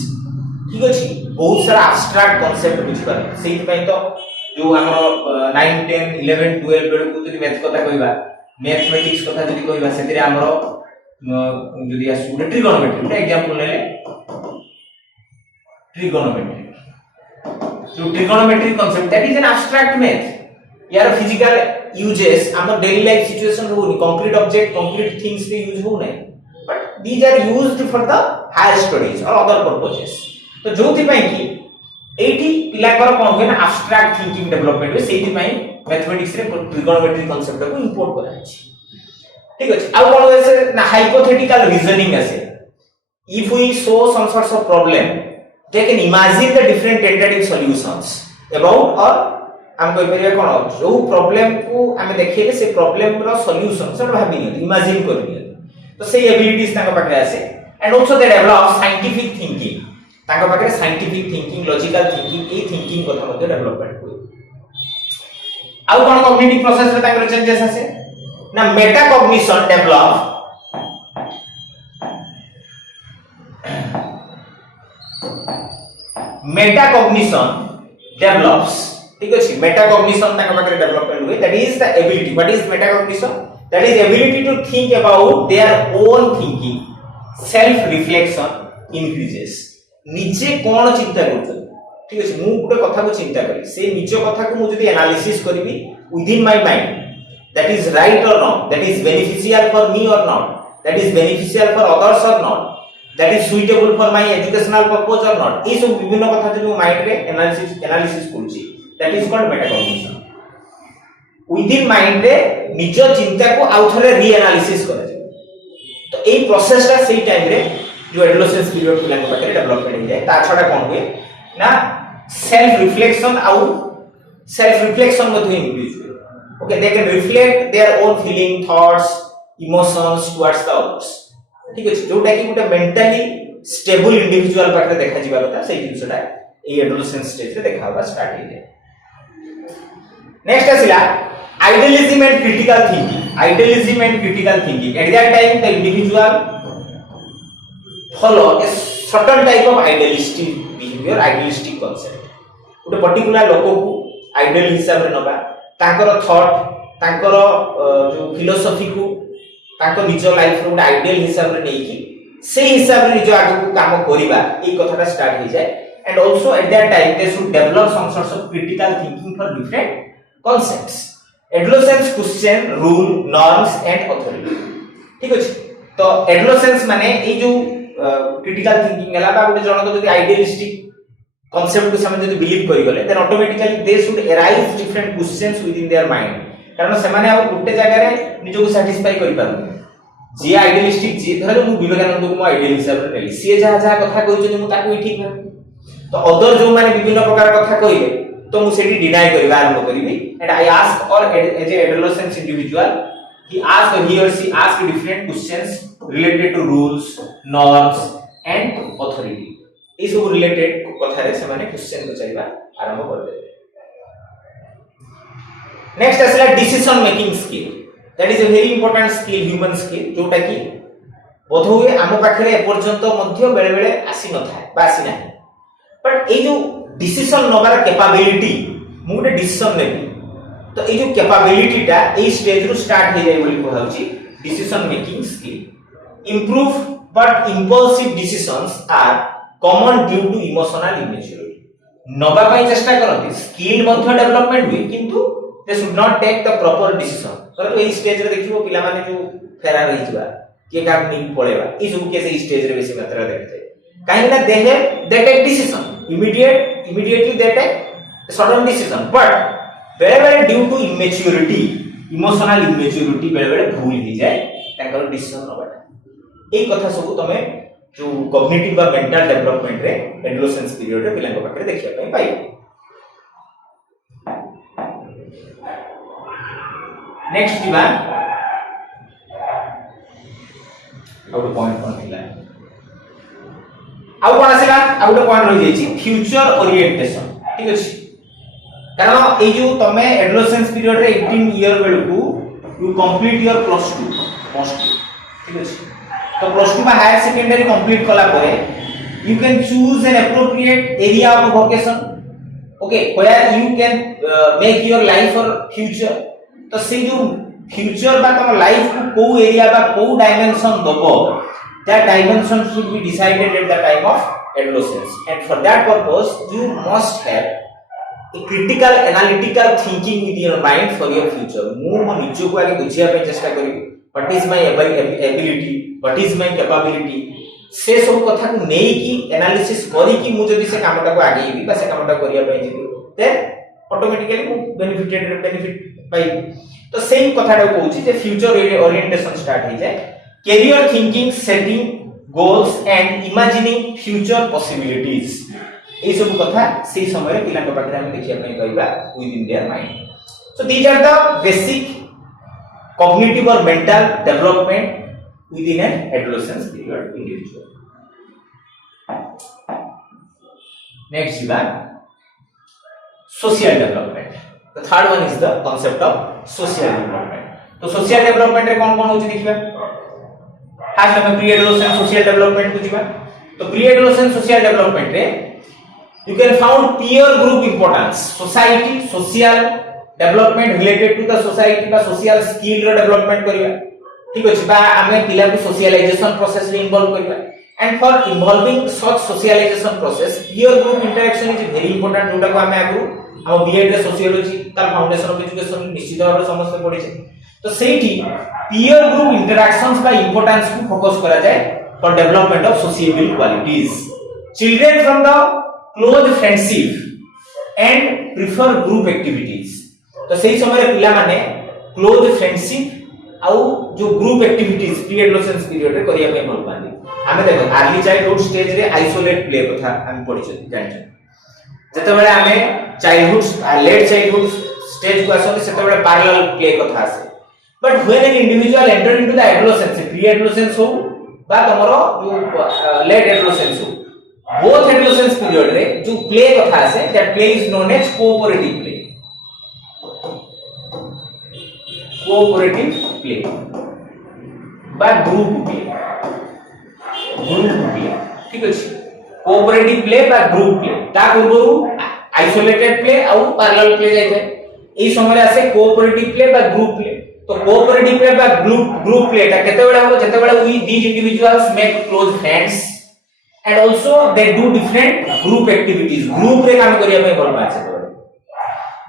ठीक अछि बहुत सारा एब्स्ट्रैक्ट कांसेप्ट बुझी परले सेहि पय तो जो हमरो 9 10 11 12 बेल को जदी मैथ कथा कहिबा मैथमेटिक्स कथा जदी कहिबा सेतिरे हमरो जदी आसु ट्रिगोनोमेट्री एग्जांपल लेले trigonometry so trigonometry concept that is an abstract math यार physical uses our daily life situation होनी concrete object concrete things पे use हो नहीं but these are used for the higher studies or other purposes तो जोथि पई कि एठी पिला कर कोन होय ना abstract thinking development होय सेहि पई मैथमेटिक्स रे trigonometry concept को इंपोर्ट करा अछि ठीक अछि आ कोन होय से ना hypothetical reasoning असे if we show some sorts of problem they can imagine the different tentative solutions about or हम कोइ परिया कोन जो प्रॉब्लम को हम देखिले से प्रॉब्लम रो सॉल्यूशन सब भाबी इमेजिन करिए तो से एबिलिटीज ताका पाखरे आसे and also they develop scientific thinking ताका पाखरे scientific thinking logical thinking a thinking कथा मध्ये डेवलपमेंट होय आउ कोन कॉग्निटिव प्रोसेस रे ताकर चेंजेस आसे ना metacognition develop metacognition develops ठीक अछि metacognition ताका पाखरे डेवलपमेंट हुए that is the ability what is metacognition that is ability to think about their own thinking self reflection increases निजे कोन चिंता करछ ठीक अछि मु गुटे कथा को चिंता करी से निज कथा को मु जदी एनालिसिस करबी within my mind that is right or wrong that is beneficial for me or not that is beneficial for others or not that is suitable for my educational purpose or not ए सब विभिन्न कथा जो mind रे analysis करूची that is called metacognition within mind रे निज चिंता को आउ थरे री एनालिसिस करा जाय तो ए प्रोसेस ता सेही टाइम रे जो एडोलेसेंस पीरियड पिला के पाखे डेवलपमेंट हो जाय ता छडा कोन हुए ना सेल्फ रिफ्लेक्शन मध्ये इंक्रीज हुए okay they can reflect their own feeling thoughts emotions towards the others ठीक अछि जोटा कि गुटे मेंटली स्टेबल इंडिविजुअल पाखे देखा जिबा कथा सेही जिंसटा ए एडोलेसेंस स्टेज रे देखावा स्टार्ट हो जाय नेक्स्ट आसिला idealism and critical thinking at that time the individual follow a certain type of idealistic behaviour idealistic concept गुटे पर्टिकुलर लोको को आइडियल हिसाब रे नबा ताकर थॉट ताकर जो फिलोसॉफी को ताको निज लाइफ रो आइडियल हिसाब रे नेकी से हिसाब रे निज आगु काम करिबा ए कथाटा स्टार्ट हो जाय and also at that time they should develop some sorts of critical thinking for different concepts adolescence question rule norms and authority ठीक अछि तो एडोलेसेंस माने ए जो क्रिटिकल थिंकिंग हला बा गुटे जण को जदी आइडियलिस्टिक कांसेप्ट को समझ जदी बिलीव करि गले then automatically they should arise different questions within their mind कारण से माने आ गुटे जगह रे निजो को सैटिस्फाई करि पारु जे आइडियलिस्टिक जे धरे मु विवेकानंद को आइडियल हिसाब रे नेली से जहा जहा कथा कहिछन मु ताकू ठीक भाबी तो अदर जो माने विभिन्न प्रकार कथा कहिबे तो मु सेठी डिनाई करबा आरंभ करिवि and I ask or as a adolescence individual he or she ask different questions related to rules norms and authority ए सब रिलेटेड कथा रे से माने क्वेश्चन पचारिबा आरंभ कर देबे नेक्स्ट असला decision making skill that is a very important skill human skill जोटा कि बोधहुए आम पाखरे ए पर्यंत मध्य बेले बेले आसी न थाए बासी नाही बट ए जो डिसीजन नबार कैपेबिलिटी मु गुटे डिसीजन नेबी तो ए जो कैपेबिलिटी टा ए स्टेज रु स्टार्ट हे जाय बोली कहउची decision making skill improve but impulsive decisions are common due to emotional immaturity नबा पई चेष्टा करथि स्किल मध्ये डेवलपमेंट हुई किंतु they should not take the proper decision पर तो ए स्टेज रे देखिबो पिला माने जो फेरा रही जबा के का नी पळेबा ई सब के से स्टेज रे बेसी मात्रा देखते काहे ना they have they take decision immediately they take sudden decision but बेले बेले due to immaturity emotional immaturity बेले बेले भूल ही जाए ताकर डिसीजन नबाटा ए कथा सब तमे जो कॉग्निटिव बा मेंटल डेवलपमेंट रे एडोलेसेंस पीरियड रे पिला पाखरे देखिया पई पाई नेक्स्ट दिबा आउट पॉइंट कोन थिला आउ कोन आसिला आउट पॉइंट रहि जाईची फ्यूचर ओरिएंटेशन ठीक अछि कारण ए जो तमे एडोलेसेंस पीरियड रे 18 ईयर बेलकू you complete your plus 2 mostly ठीक अछि तो प्लस 2 में हायर सेकेंडरी कंप्लीट कला परे you can choose an appropriate area of vocation okay where you can make your life or future तो से जो फ्यूचर बा तम लाइफ को को एरिया बा को डायमेंशन दबो that dimension should be decided at the time of adolescence and for that purpose you must have a critical analytical thinking with your mind for your future मो निजो को आगे बुझिया पे चेष्टा करी what is my ability what is my capability से सब कथा को नेई की एनालिसिस करी कि मु जदी से कामटा को आगे भी बा से कामटा करिया पे जितु देन ऑटोमेटिकली मु बेनिफिट पाई तो सेम कथाटा कहूची जे फ्यूचर ओरिएंटेशन स्टार्ट हो जाए career thinking setting goals and imagining future possibilities ए सब कथा से समय रे पिला पाखरे हम देखिया पई कहबा within their mind so these are the basic cognitive or mental development within an adolescence period individual next is social development the third one is the concept of social development तो social development रे कोन कोन होची देखिबा first हम pre adolescence social development को जिबा तो प्री एडोलेसेंस सोशल डेवलपमेंट रे you can found peer group importance society social development related to the society बा social skill रो development करिया ठीक अछि बा हमें पिला को socialization process रे इन्वॉल्व करिया and for involving such socialization process peer group interaction is very important जोटा को हमें आगु हम बीएड रे सोशियोलॉजी का फाउंडेशन ऑफ एजुकेशन निश्चित भाव समस्त पढि छै तो सेठी peer group interactions का इंपोर्टेंस को फोकस करा जाए for development of sociable qualities children from the close friendship and prefer group activities तो सही समय रे पिला माने क्लोज फ्रेंडशिप आउ जो group activities pre adolescence period रे करिया पे भल पानी हमें देखो अर्ली चाइल्डहुड स्टेज रे आइसोलेट प्ले कथा हम पढि छै जानछ जते बेले हमें चाइल्डहुड लेट चाइल्डहुड स्टेज को आसो सेते बेले पैरेलल प्ले कथा आसे but when an individual enter into the adolescence pre adolescence हो बा तमरो जो लेट एडोलेसेंस हो both adolescence period रे जो प्ले कथा आसे that play is known as cooperative play बा ग्रुप प्ले ठीक अछि कोऑपरेटिव प्ले बा ग्रुप प्ले ता पूर्वरु आइसोलेटेड प्ले आउ पैरेलल प्ले जाय छै एई समय आसे कोऑपरेटिव प्ले बा ग्रुप प्ले तो कोऑपरेटिव प्ले बा ग्रुप प्ले ता केते बेला हो जते बेला we these individuals make close friends and also they do different group activities group रे काम करिया पे भल पाछे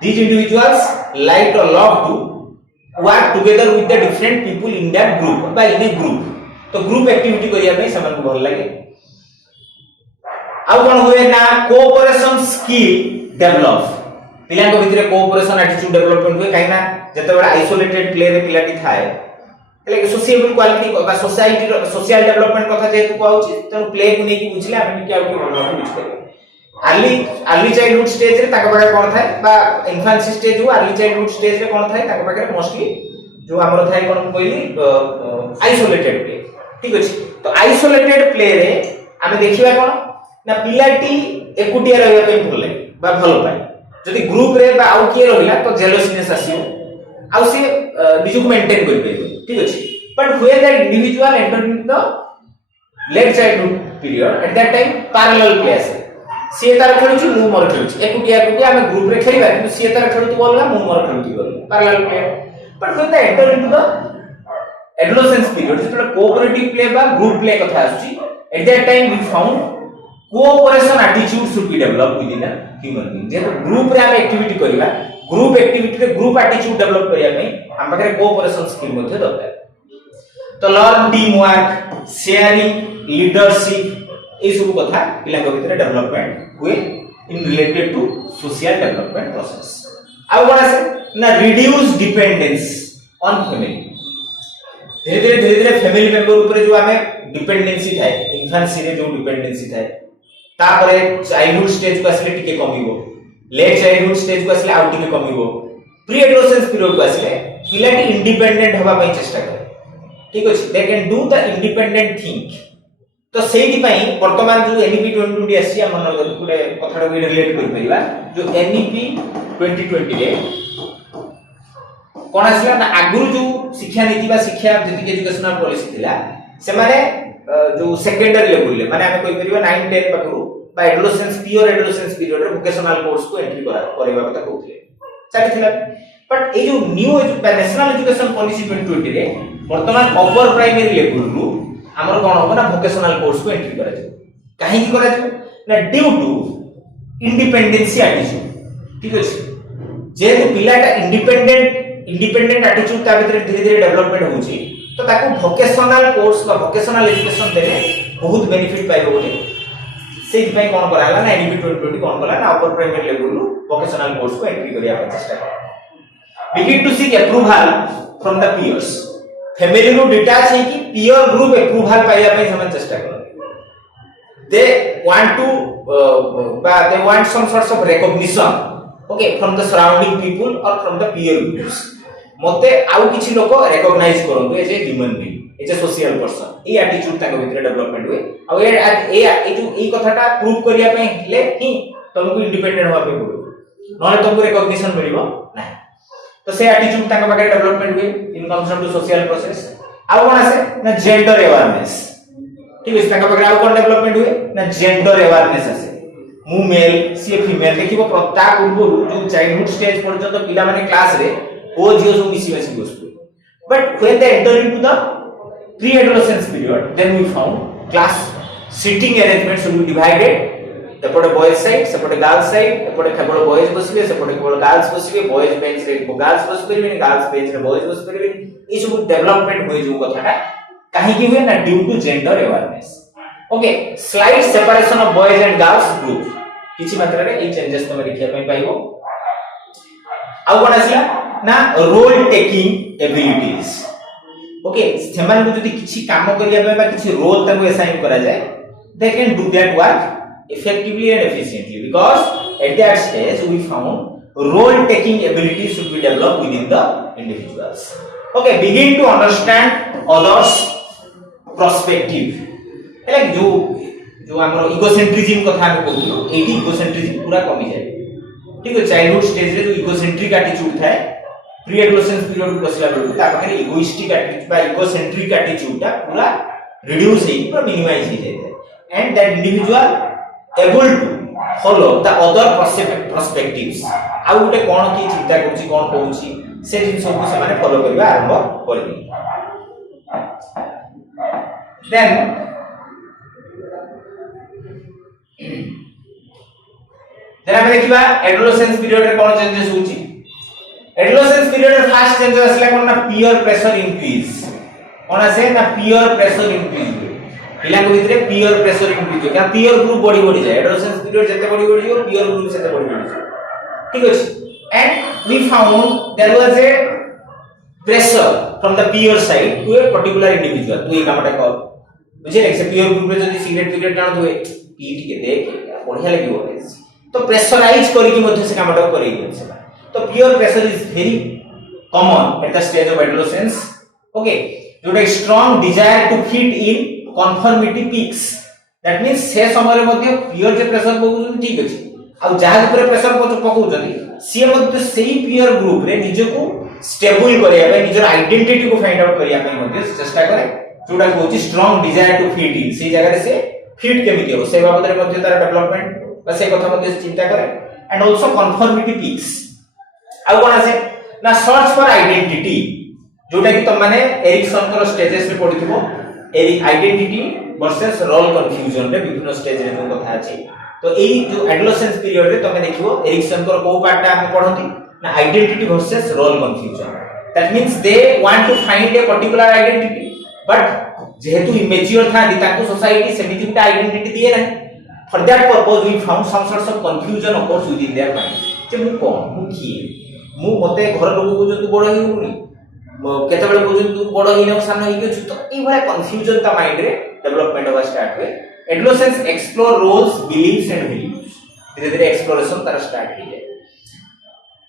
these individuals like or love to work together with the different people in that group by in a group तो group activity करिया पे समान को भल लागे आउ कोन होय ना कोऑपरेशन स्किल डेवलप पिला को भितरे कोऑपरेशन एटीट्यूड डेवलपमेंट होय काई ना जते बेला आइसोलेटेड प्ले रे पिलाटी थाए એટલે સોશિયેબલ ક્વોલિટી કા સોસાયટી સોશિયલ ડેવલપમેન્ટ কথা যেহেতু કહુছি তেଣু প্লে কো নেকি বুঝলে আমি কি আউট ভালো বুঝ করি अर्ली चाइल्डहुड स्टेज रे ताका पाखे कोन थाए बा इन्फांसी स्टेज हो अर्ली चाइल्डहुड स्टेज रे कोन थाए ताका पाखे मोस्टली जो हमर थाए कोन कहली आइसोलेटेड प्ले ठीक अछि तो आइसोलेटेड प्ले रे आमे देखिबा कोन ना पिलाटी एकुटिया रहबा पे भल लागे बा भल पाए जदी ग्रुप रे बा आउ के रहिला तो जेलसीनेस आसीओ आउ से निजु को मेंटेन करि पे ठीक अछि but when that individual enter into the late childhood period at that time parallel play आसे सी तार खेलुची मु मोर खेलुची एकुटिया हम ग्रुप रे खेलिबा किंतु सी तार खेलुती बोलला मु मोर खेलुती बोलला parallel play but when the enter into the adolescence period जेतले कोऑपरेटिव प्ले बा ग्रुप प्ले कथा आसी at that time we found cooperation attitude should be develop within a human being जे ग्रुप रे हम एक्टिविटी करिबा group activity रे group attitude develop करिया पई हम पाखरे कोऑपरेशन स्किल मध्ये दरकार तो learn team work sharing leadership ए सब कथा पिला को भितर डेवलपमेंट हुए इन related to social development process आ कोन आसे ना रिड्यूस डिपेंडेंस ऑन फैमिली धीरे धीरे फैमिली मेंबर ऊपर जो हमें डिपेंडेंसी थाए इन्फेंसी रे जो डिपेंडेंसी थाए तापरे चाइल्डहुड स्टेज को आसले टिके कमिवो लेट चाइल्डहुड स्टेज को आसले आउट टिके कमिवो प्री एडोलेसेंस पीरियड को आसले पिलाटी इंडिपेंडेंट होबा पई चेष्टा करे ठीक अछि they can do the independent think तो सेही पई वर्तमान जो एनईपी 2020 आसी हम गुडे कथाडा को रिलेट करि परिबा जो एनईपी 2020 रे कोन आसला ना आगुरु जो शिक्षा नीति बा शिक्षा जति एजुकेशनल पॉलिसी थिला से माने जो सेकेंडरी लेवल ले माने हमें कोइ परिबा 9 10 पकरू बा एडोलेसेंस प्योर एडोलेसेंस पीरियड रे वोकेशनल कोर्स को एंट्री करबा कथा कहउथिले चाहि थिला बट ए जो न्यू नेशनल एजुकेशन पॉलिसी 2020 रे वर्तमान अपर प्राइमरी लेवल रु हमर कोन हो ना वोकेशनल कोर्स को एंट्री करा जाय काहे की करा जाय ना ड्यू टू इंडिपेंडेंसी एटीट्यूड ठीक अछि जे तो पिलाटा इंडिपेंडेंट एटीट्यूड ता भीतर धीरे धीरे डेवलपमेंट होउची तो ताको वोकेशनल कोर्स का वोकेशनल एजुकेशन देले बहुत बेनिफिट पाइबो बोली सेहि पई कोन कराला ना एनईपी 2020 कोन कराला ना अपर प्राइमरी लेवल रु वोकेशनल कोर्स को एंट्री करिया पर चेष्टा कर begin to seek approval from the peers family रु डिटैच है कि पीयर ग्रुप अप्रूवल पाइया पई हम चेष्टा कर they want to they want some sorts of recognition okay from the surrounding people or from the peer groups मते आउ किछि लोक रिकॉग्नाइज करंतु as a human being as a social person a attitude ताको भितर डेवलपमेंट हुए आ ए जो ए कथाटा प्रूव करिया पे ले ही तुमको इंडिपेंडेंट होवा पे पड़ो नले तुमको रिकॉग्निशन मिलिबो ना तो से एटीट्यूड ताको बाके डेवलपमेंट हुए इन कम्स टू सोशल प्रोसेस आ कोन आसे ना जेंडर अवेयरनेस ठीक है ताको बाके आ कोन डेवलपमेंट हुए ना जेंडर अवेयरनेस आसे मु मेल सी फीमेल देखिबो प्रत्येक पूर्व जो चाइल्डहुड स्टेज पर्यंत पिला माने क्लास रे ओ जियो सब मिसी मिसी Basu but when they enter into the pre-adolescence period then we found class sitting arrangement should be divided एपटे बॉयज साइड सेपटे गर्ल्स साइड एपटे केवल बॉयज बसिबे सेपटे केवल गर्ल्स बसिबे बॉयज बेंच रे गर्ल्स बस परिबे गर्ल्स बेंच रे बॉयज बस परिबे ई सब डेवलपमेंट होय जो कथाटा काहे की हुए ना due to gender awareness okay slight separation of boys and girls group किछि मात्रा रे ई चेंजेस तमे देखिया पई पाइबो आ कोन आसिला ना रोल टेकिंग एबिलिटीज ओके सेमान को जदी किछि काम करिया बा किछि रोल ताको असाइन करा जाय they can do that work effectively and efficiently because at that stage we found role taking abilities should be developed within the individuals okay begin to understand others perspective like जो हमरो इगोसेंट्रिज्म कथा हम कहू eighty इगोसेंट्रिज्म पूरा कमी जाय ठीक है चाइल्डहुड स्टेज रे जो इगोसेंट्रिक एटीट्यूड था प्री एडोलेसेंस पीरियड को बसला बेलू ता पाखे इगोइस्टिक एटीट्यूड बा इगोसेंट्रिक एटीट्यूड ता पूरा रिड्यूस हे पूरा मिनिमाइज हो जाय and that individual able to follow the other perspectives आ उटे कोन की चिंता करछि कोन कहउछि से जिंस को से माने फॉलो करबा आरंभ करबी देन जरा हम देखिबा एडोलेसेंस पीरियड रे कोन चेंजेस होछि एडोलेसेंस पीरियड रे फर्स्ट चेंजेस असला कोन ना पीयर प्रेशर इंक्रीज कोन आसे ना पीयर प्रेशर इंक्रीज पिला को भितरे पीयर प्रेशर इंक्रीज हो क्या पीयर ग्रुप बॉडी जाय एडोलेसेंस पीरियड जते बॉडी जो पीयर ग्रुप सेते बॉडी ठीक अछि and we found there was a pressure from the peer side to a particular individual तू ए कामटा कर बुझे से पीयर ग्रुप रे जदी सिगरेट टाण दुए पी के देख बढ़िया लागिवो तो प्रेशराइज करी कि मध्ये से कामटा करै छै तो peer pressure is very common at the stage of adolescence okay जोटा strong desire to fit in conformity peaks that means से समय रे मध्ये पीयर जे प्रेशर पकउ ठीक अछि आ जहाज पर प्रेशर पकउ जदी से मध्ये सेही पीयर ग्रुप रे निजे को स्टेबल करिया पे निजर आइडेंटिटी को फाइंड आउट करिया पे मध्ये चेष्टा करे जोटा होछि strong desire to fit in से जगह रे से फिट केमिति हो से बाबत रे मध्ये तार डेवलपमेंट बा से कथा मध्ये चिंता करे एंड आल्सो कन्फर्मिटी पीक्स आ कोन आसे ना सर्च फॉर आइडेंटिटी जोटा कि तुम माने एरिक्सन को स्टेजेस पे पढिथिबो आइडेंटिटी वर्सेस रोल कंफ्यूजन रे विभिन्न स्टेज रे कथा अछि तो एई जो एडोलेसेंस पीरियड रे तमे देखिबो एरिक्सन को को पार्ट हम पढंती ना identity versus role confusion. That means they want to find a particular identity but जेहेतु इमेच्योर था ताको सोसाइटी सेमिति गुटा आइडेंटिटी दिए ना. For that purpose we found some sorts of confusion occurs within their mind. जे मु कोन मु किए मु मते घर लोग को जो बड़ ही होनी केते बेले को जो बड़ ही न सानो ही छु तो ई भले कंफ्यूजन ता माइंड रे डेवलपमेंट होवा स्टार्ट हुए. Adolescence explore roles believes and values. धीरे धीरे एक्सप्लोरेशन तार स्टार्ट ही है.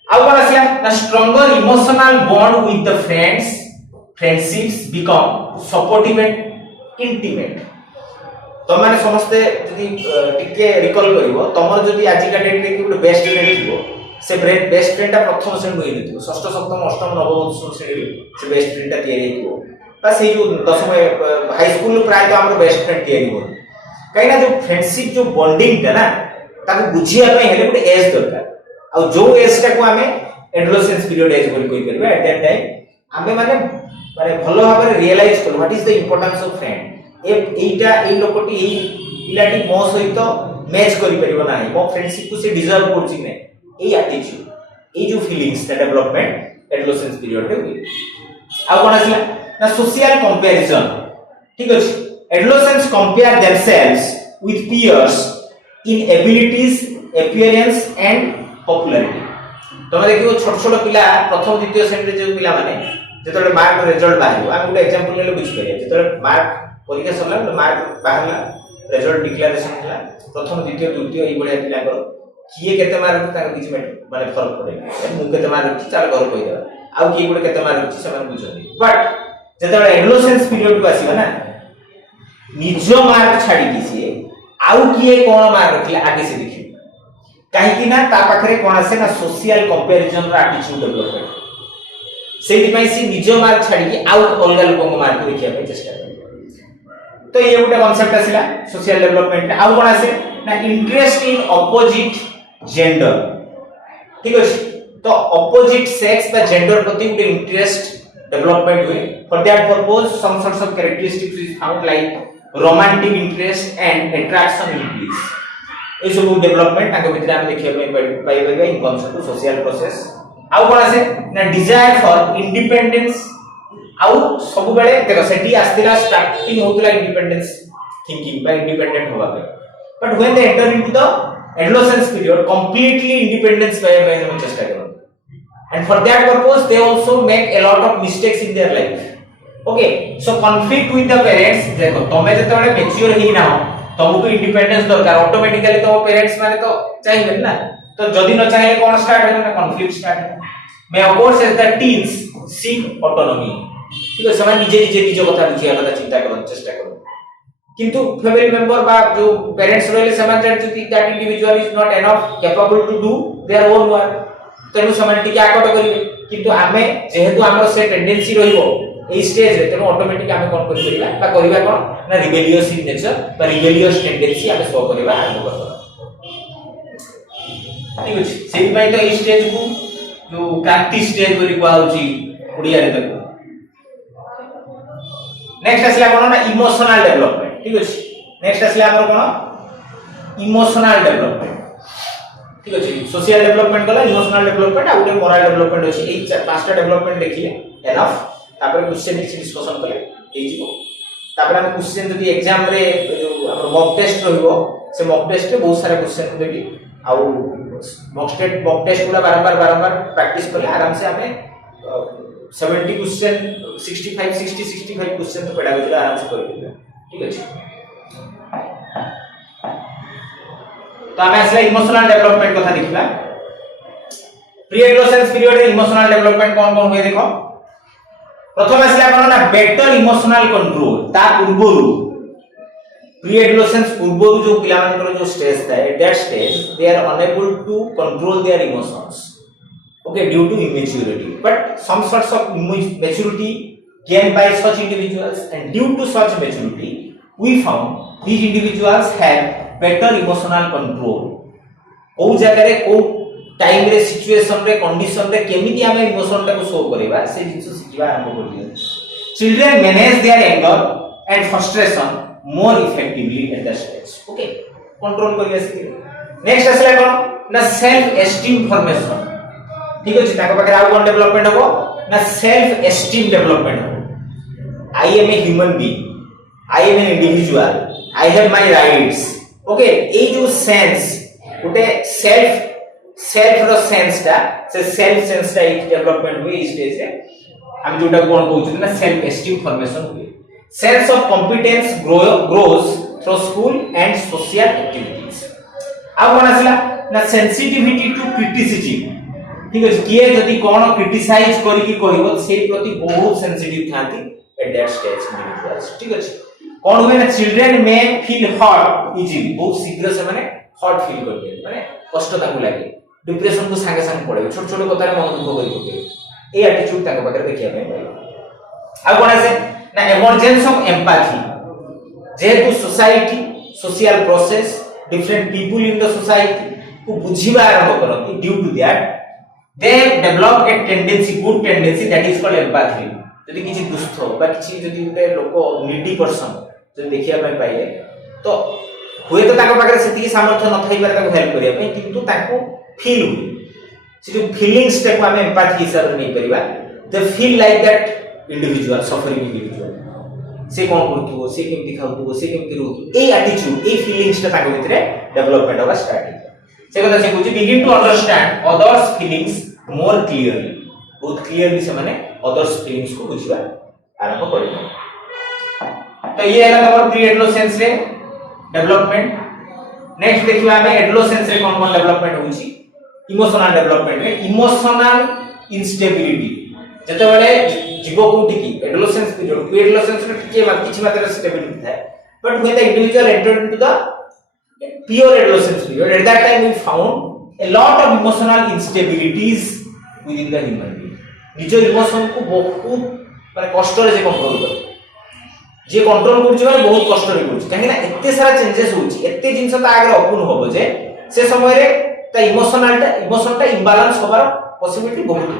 अब कौन आसिया ना stronger emotional bond with the friendships become supportive and intimate. तो माने समस्त जदी टिके रिकॉल करिवो तमर जदी आजि का डेट रे कि बेस्ट फ्रेंड थिवो से बेस्ट फ्रेंड प्रथम श्रेणी होई नथिवो षष्ठ सप्तम अष्टम नवम श्रेणी से बेस्ट फ्रेंड तैयारी हिवो बस ये जो दशम हाई स्कूल प्राय तो हमर बेस्ट फ्रेंड तैयारी हो कहीं ना जो फ्रेंडशिप जो बॉन्डिंग ता ना ताको बुझिया पे हेले गुटे एज दरकार. आ जो एज टा को हमें एडोलेसेंस पीरियड एज बोल कोइ करबे. एट दैट टाइम हमें माने माने भलो भाबरे रियलाइज कर what is the importance of friend. एटा ए लोकटी ए पिलाटी मो सहित मैच करि परिबो नाही. मो फ्रेंडशिप को से डिजर्व करछि नै. ए एटीट्यूड ए जो feelings the development adolescence period रे हुई. आ कोन आसिला ना सोशल कंपैरिजन. ठीक अछि. Adolescents compare themselves with peers in abilities, appearance and popularity. तमे देखियो छोट छोट पिला प्रथम द्वितीय श्रेणी रे जो पिला माने जेतले मार्क रिजल्ट बाहिरो आ गुटे एग्जांपल लेले बुझ परिया. जेतले मार्क परीक्षा सरला मार्क बाहरला रिजल्ट डिक्लेरेशन हला प्रथम द्वितीय तृतीय ई बळे पिला को किए केते मार्क ता किछ माने फरक पड़े. मु केते मार्क रखि चाल घर कहि देबा आ किए गुटे केते मार्क रखि समान बुझନ୍ତି. बट जेतले एडोलेसेंस पीरियड को आसीबा ना निज मार्क छाड़ी किसी आउ किए कोन मार्क रखले आगे से देखि काहे कि ना ता पाखरे कोन आसे ना सोशल कंपैरिजन रा एटीट्यूड डेवलप सेति पई सी निज मार्क छाड़ी कि आउ अलगा लोक को मार्क देखिया पे चेष्टा करे. तो ये गुटे कांसेप्ट आसिला सोशल डेवलपमेंट. आउ कोन आसे ना इंटरेस्ट इन अपोजिट जेंडर. ठीक अछि. तो अपोजिट सेक्स बा जेंडर प्रति गुटे इंटरेस्ट डेवलपमेंट हुए. For that purpose some sorts of characteristics is found like romantic interest and attraction increase. ए सब डेवलपमेंट ताके भितर हम देखिया पाई पाइबा in concept to social process. आउ कोन आसे ना डिजायर फॉर इंडिपेंडेंस. आउ सब बेले देखो सेठी आस्तिला स्टार्टिंग होतला इंडिपेंडेंस थिंकिंग बाय इंडिपेंडेंट होबा पे. But when they enter into the adolescence period completely independence पाए हम चेष्टा करो. And for that purpose they also make a lot of mistakes in their life. Okay so conflict with the parents. देखो तमे जते बडे मैच्योर ही ना हो तुमको इंडिपेंडेंस दरकार ऑटोमेटिकली तो पेरेंट्स माने तो चाहिए ना. तो जदी न चाहे कोन स्टार्ट है ना conflict start. May of course as the teens seek autonomy. ठीक है समान निजे निजे निज कथा बुझिया कथा चिंता करन चेष्टा करो. किंतु फैमिली मेंबर बा जो पेरेंट्स रहले समान जानती that individual is not enough capable to do their own work. तेनु समान टिके आकट करिवे. किंतु हमें जेहेतु हमर से टेंडेंसी रहिबो ए स्टेज रे तेनो ऑटोमेटिक हमें कोन करि परिबा बा करिबा कोन ना रिबेलियस इन नेचर बा रिबेलियस टेंडेंसी हमें शो करिबा आरंभ करबा. ठीक अछि. सेहि पई तो ए स्टेज को जो क्रांति स्टेज बोली को आउची ओडिया रे तक. नेक्स्ट आसला कोन ना इमोशनल डेवलपमेंट. ठीक अछि. नेक्स्ट आसला हमर कोन इमोशनल डेवलपमेंट. ठीक अछि. सोशल डेवलपमेंट गला इमोशनल डेवलपमेंट आ उटे मोरल डेवलपमेंट अछि. ए चार पांचटा डेवलपमेंट देखिए एनफ. तापर क्वेश्चन निचे डिस्कशन कले एई जीवो. तापर हम क्वेश्चन जदी एग्जाम रे जो हमर मॉक टेस्ट रहइबो से मॉक टेस्ट रे बहुत सारा क्वेश्चन देबी. आ मॉक टेस्ट पूरा बारंबार प्रैक्टिस करले आराम से हमें 70 क्वेश्चन 65 क्वेश्चन तो पेडागोजी आराम से कर देबे. ठीक अछि. तो हमें असला इमोशनल डेवलपमेंट कथा देखिबा. प्री एडोलेसेंस पीरियड रे इमोशनल डेवलपमेंट कोन हुए देखो. प्रथम आसला कोन ना बेटर इमोशनल कंट्रोल. ता पूर्वरु प्री एडोलेसेंस पूर्वरु जो पिला मानकर जो स्टेज था that stage they are unable to control their emotions. Okay due to immaturity. But some sorts of maturity gained by such individuals and due to such maturity we found these individuals have better emotional control. ओ जगह रे को time रे situation रे condition रे केमिति हमें emotion टा को शो करबा से जिंस सिखिबा आरंभ कर दियो. Children manage their anger and frustration more effectively eight the stage. Okay control करिया सिखे. नेक्स्ट असला कोन ना सेल्फ एस्टीम फॉर्मेशन. ठीक अछि ताको पाखरे आ कोन डेवलपमेंट हो ना सेल्फ एस्टीम डेवलपमेंट हो I am a human being I am an individual I have my rights okay ए जो सेंस उटे सेल्फ रो सेंस ता से सेल्फ सेंस ता एक डेवलपमेंट हुए इस स्टेज रे हम जोटा कोन कहउछ ना सेल्फ एस्टीम फॉर्मेशन हुए sense of competence grows through school and social activities आ कोन आसला ना सेंसिटिविटी टू क्रिटिसिज्म ठीक अछि किए जदी कोन क्रिटिसाइज करी की कहबो से प्रति बहुत सेंसिटिव थांती एट दैट स्टेज इंडिविजुअल्स ठीक अछि कोन हुए ना children may feel hurt easily बहुत शीघ्र से माने हर्ट फील करते माने कष्ट ताकू लागे डिप्रेशन को संगे संगे पड़े छोट छोट कथा रे मन दुख करी पके ए एटीट्यूड ताको पाकर देखिया पे आ कोन आसे ना इमर्जेंस ऑफ एम्पैथी जेहेतु society social process different people in the society को बुझिबा आरंभ करती due to that they develop a tendency good tendency that is called empathy जदि किछि दुष्ट बा किछि जदि उते लोक नीडी पर्सन जदि देखिया पय पाइले तो हुए तो ताको पाखरे सेति सामर्थ्य न थाई पारे ताको हेल्प करिया पय किंतु ताको फील से जो फीलिंग्स ताको हम एम्पैथी हिसाब रे नै परिबा they feel like that individual suffering individual से कोन करतु से केमति खाउतु से केमति रहतु ए एटीट्यूड ए फीलिंग्स ता ताको भितरे डेवलपमेंट होगा स्टार्ट से कथा से कुछ begin to understand others feelings more clearly बहुत क्लियरली से माने अदर्स फीलिंग्स को बुझिबा आरंभ करिबा तो ये है हमर प्री एडोलेसेंस रे डेवलपमेंट नेक्स्ट देखिबा हमें एडोलेसेंस रे कोन कोन डेवलपमेंट होउची इमोशनल डेवलपमेंट रे इमोशनल इंस्टेबिलिटी जते बेले जीव कोठी की एडोलेसेंस पीरियड प्री एडोलेसेंस रे टिके किछि मात्रा स्टेबिलिटी थाए but when the individual entered into the pure adolescence period at that time we found a lot of emotional instabilities within the human being निज इमोशन को बहुत माने कष्ट रे जे कंट्रोल करे जे कंट्रोल करछ माने बहुत कष्ट रे करछ काहे ना एते सारा चेंजेस होछि एते जिंस ता आगे ओपन होबो जे से समय रे ता इमोशन ता इम्बैलेंस होबार पॉसिबिलिटी बहुत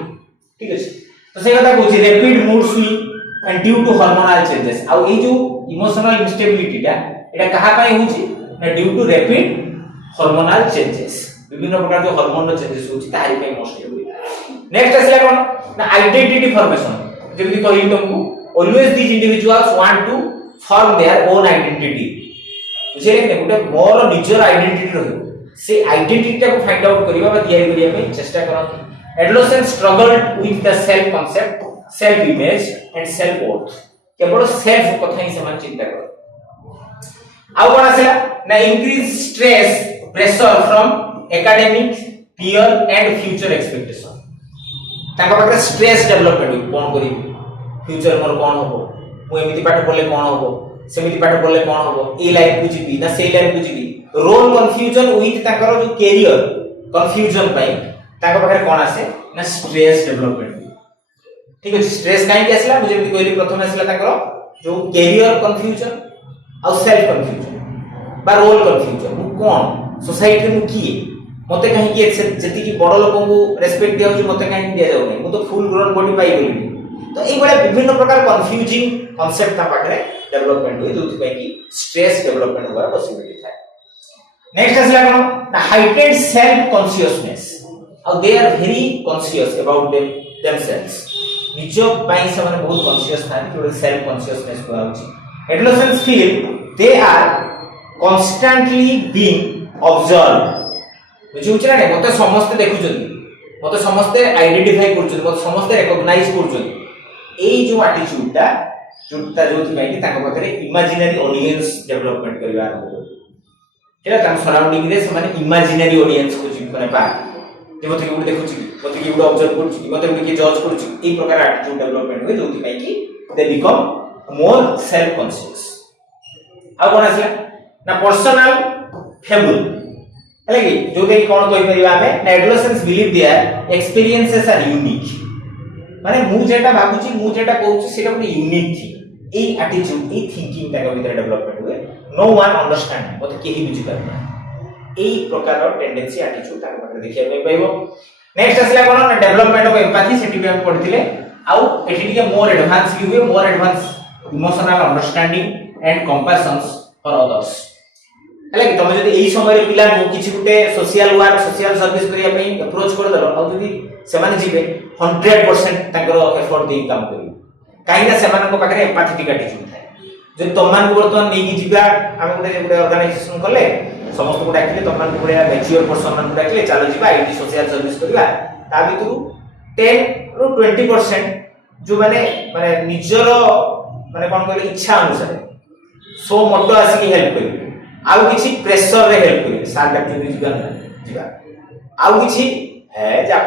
ठीक अछि तो से कथा कहछि rapid mood swing and due to hormonal changes आ ए जो इमोशनल इंस्टेबिलिटी ता एटा कहा पय होछि due to rapid hormonal changes विभिन्न प्रकार जो हार्मोनल चेंजेस होछि तारि पे मोस्टली हुए नेक्स्ट असला कोन ना आइडेंटिटी फॉर्मेशन जेबि कहि तुमको always these individuals want to form their own identity बुझे ने गुटे मोर निजर आइडेंटिटी रहयो से आइडेंटिटी को फाइंड आउट करिबा बा तयारी करिया पे चेष्टा करन adolescent struggled with the self concept self image and self worth केवल सेल्फ कथा ही समान चिंता कर आउ कोन आसेला ना increase stress pressure from academic peer and future expectation ताका पाखरे स्ट्रेस डेवलपमेंट कोन करी फ्यूचर मोर कोन होबो मु एमिति पाठ पढले कोन होबो सेमिति पाठ पढले कोन होबो ए लाइन को जीबी ना से लाइन को जीबी रोल कंफ्यूजन विथ ताकर जो कैरियर कंफ्यूजन पाई ताका पाखरे कोन आसे ना स्ट्रेस डेवलपमेंट ठीक है स्ट्रेस काहे के आसला मुझे कहली प्रथम आसला ताकर जो कैरियर कंफ्यूजन और सेल्फ कंफ्यूजन बा रोल कंफ्यूजन मु कोन सोसाइटी मु की मते कहीं के जति की बड़ लोक को रेस्पेक्ट दिया होची मते कहीं दिया जाउ नै मु तो फुल ग्रोन बॉडी पाई गेली तो एई बडा विभिन्न प्रकार कंफ्यूजिंग कांसेप्ट ता पाखरे डेवलपमेंट होई जोथि पई की स्ट्रेस डेवलपमेंट होबार पॉसिबिलिटी थाए नेक्स्ट असला कोन हाइटेड self consciousness or they are very conscious about themselves निजो पई से माने बहुत कॉन्शियस था कि सेल्फ कॉन्शियसनेस को आउची adolescents feel they are constantly being observed बुझुचरा ने मते समस्त देखुचନ୍ତି मते समस्त आइडेंटिफाई करचନ୍ତି मते समस्त रिकॉग्नाइज करचନ୍ତି एई जो एटीट्यूड ता जोथि पई कि ताको पाखरे इमेजिनरी ऑडियंस डेवलपमेंट करबा आरंभ केला ताम सराउंडिंग रे से माने इमेजिनरी ऑडियंस को जी माने पा जे मते कि देखुची मते कि ऑब्जर्व करची मते कि जज करची एई प्रकार एटीट्यूड डेवलपमेंट होय जोथि पई कि they become more self conscious आ कोन आसला ना पर्सनल फेबल हले कि जो दे कोन कहि परिबा हमें ना adolescence believe their experiences are unique माने मु जेटा भाबुची मु जेटा कहउची सेटा पुरा यूनिक थी ए एटीट्यूड ए थिंकिंग ताका भीतर डेवलपमेंट हुए नो वन अंडरस्टैंड मते केही बुझी पारना ए प्रकार टेंडेंसी एटीट्यूड ताका पाखरे देखिया पे पाइबो नेक्स्ट आसला कोन ना डेवलपमेंट ऑफ एम्पैथी सेटी भी हम पढिथिले आउ एठी टिके मोर एडवांस भी हुए more advance emotional understanding and compassions for others हले कि तुम जदी एई समय रे पिला किछि गुटे सोशल वर्क सोशल सर्विस करिया पई अप्रोच कर दलो आ जदी से माने जीवे 100% ताकर एफर्ट दे काम करिवे काहे ना सेमान को पाखरे एम्पैथेटिक एटीट्यूड थाए जे तमान को वर्तमान नै कि जीवा हम गुटे ऑर्गेनाइजेशन कले समस्त को डाकिले तमान को गुटे मैच्योर पर्सन मान को डाकिले चलो जीवा आईटी सोशल सर्विस करबा ता भितरु 10 ରୁ 20% जो माने निजर माने कोन कहले इच्छा अनुसार सो मोटो आसी हेल्प करिवे आउ किछि प्रेशर रे हेल्प करिवे सार डाक्टर जीवा आउ किछि है जाक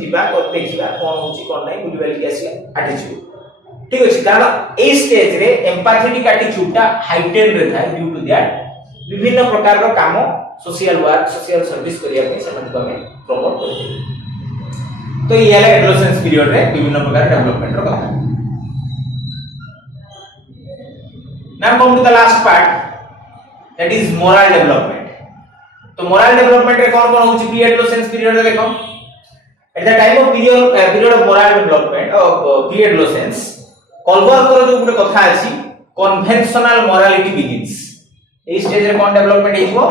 जीवा कर देखिबा कोन होची कोन नै बुझि बेली आसी एटीट्यूड ठीक अछि कारण ए स्टेज रे एम्पैथेटिक एटीट्यूड ता हाइटेन रे थाए ड्यू टू दैट विभिन्न प्रकार रो काम सोशल वर्क सोशल सर्विस करिया पे समान को हमें प्रमोट करते तो ये है एडोलेसेंस पीरियड रे विभिन्न प्रकार डेवलपमेंट रो कथा now come to the last part that is moral development तो मोरल डेवलपमेंट रे कोन कोन होची प्री एडोलेसेंस पीरियड रे देखो at the time of period of moral development of pre adolescence Kohlberg जो गुटे कथा अछि कन्वेंशनल मोरालिटी बिगिंस ए स्टेज रे कोन डेवलपमेंट हेइबो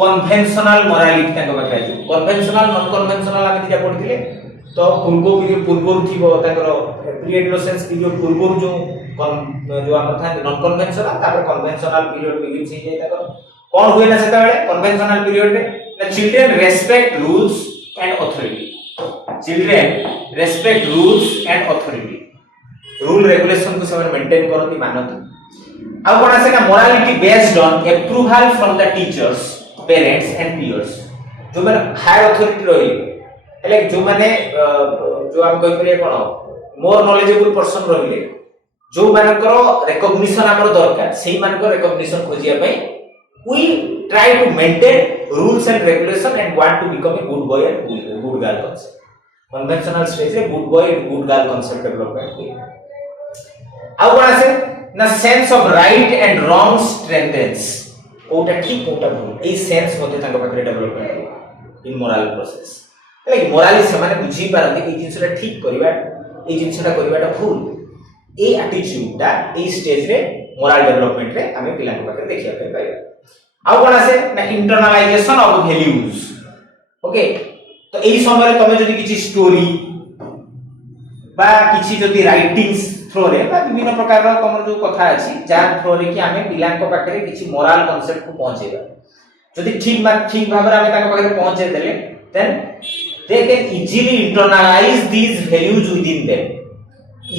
कन्वेंशनल मोरालिटी ताको बाकी अछि कन्वेंशनल नॉन कन्वेंशनल आमे दिया पढिथिले तो पूर्व थिबो ताकर प्री एडोलेसेंस पीरियड पूर्व जो हमर था नॉन कन्वेंशनल तापर कन्वेंशनल पीरियड बिगिंस हे जाय ताकर कोन होय ना सेता बेले कन्वेंशनल पीरियड रे children respect rules and authority children respect rules and authority rule regulation को सब मेंटेन करती मानती आ कोन आसे का morality based on approval from the teachers parents and peers जो माने हायर अथॉरिटी रही એટલે जो माने जो हम कहि परिए कोन मोर नॉलेजेबल पर्सन रहिले जो मानकर रिकॉग्निशन हमर दरकार सेही मानकर रिकॉग्निशन खोजिया पई we try to maintain rules and regulation and want to become a good boy and good girl concept conventional stage रे good boy and good girl concept development हुई आउ कोन आसे ना sense of right and wrong strengthens कोटा ठीक कोटा भूल ए सेंस मते तांको पाखरे development in moral process like morally से माने बुझी पारନ୍ତି ए जिंसटा ठीक करबा ए जिंसटा करबाटा भूल ए एटीट्यूड ता ए स्टेज रे मोरल डेवलपमेंट रे हमें पिला को पाखरे देखिया पे पाइबा आउ कोन आसे ना इंटरनलाइजेशन ऑफ वैल्यूज ओके तो एई समय रे तमे जदी किछि स्टोरी बा किछि जदी राइटिंग्स थ्रो रे बा विभिन्न प्रकार रो तमर जो कथा अछि जा थ्रो रे कि हमें पिला को पाखरे किछि मोरल कांसेप्ट को पहुंचेबा जदी ठीक भाबरे हमें ताको पाखरे पहुंचे देले then they can easily internalize these values within them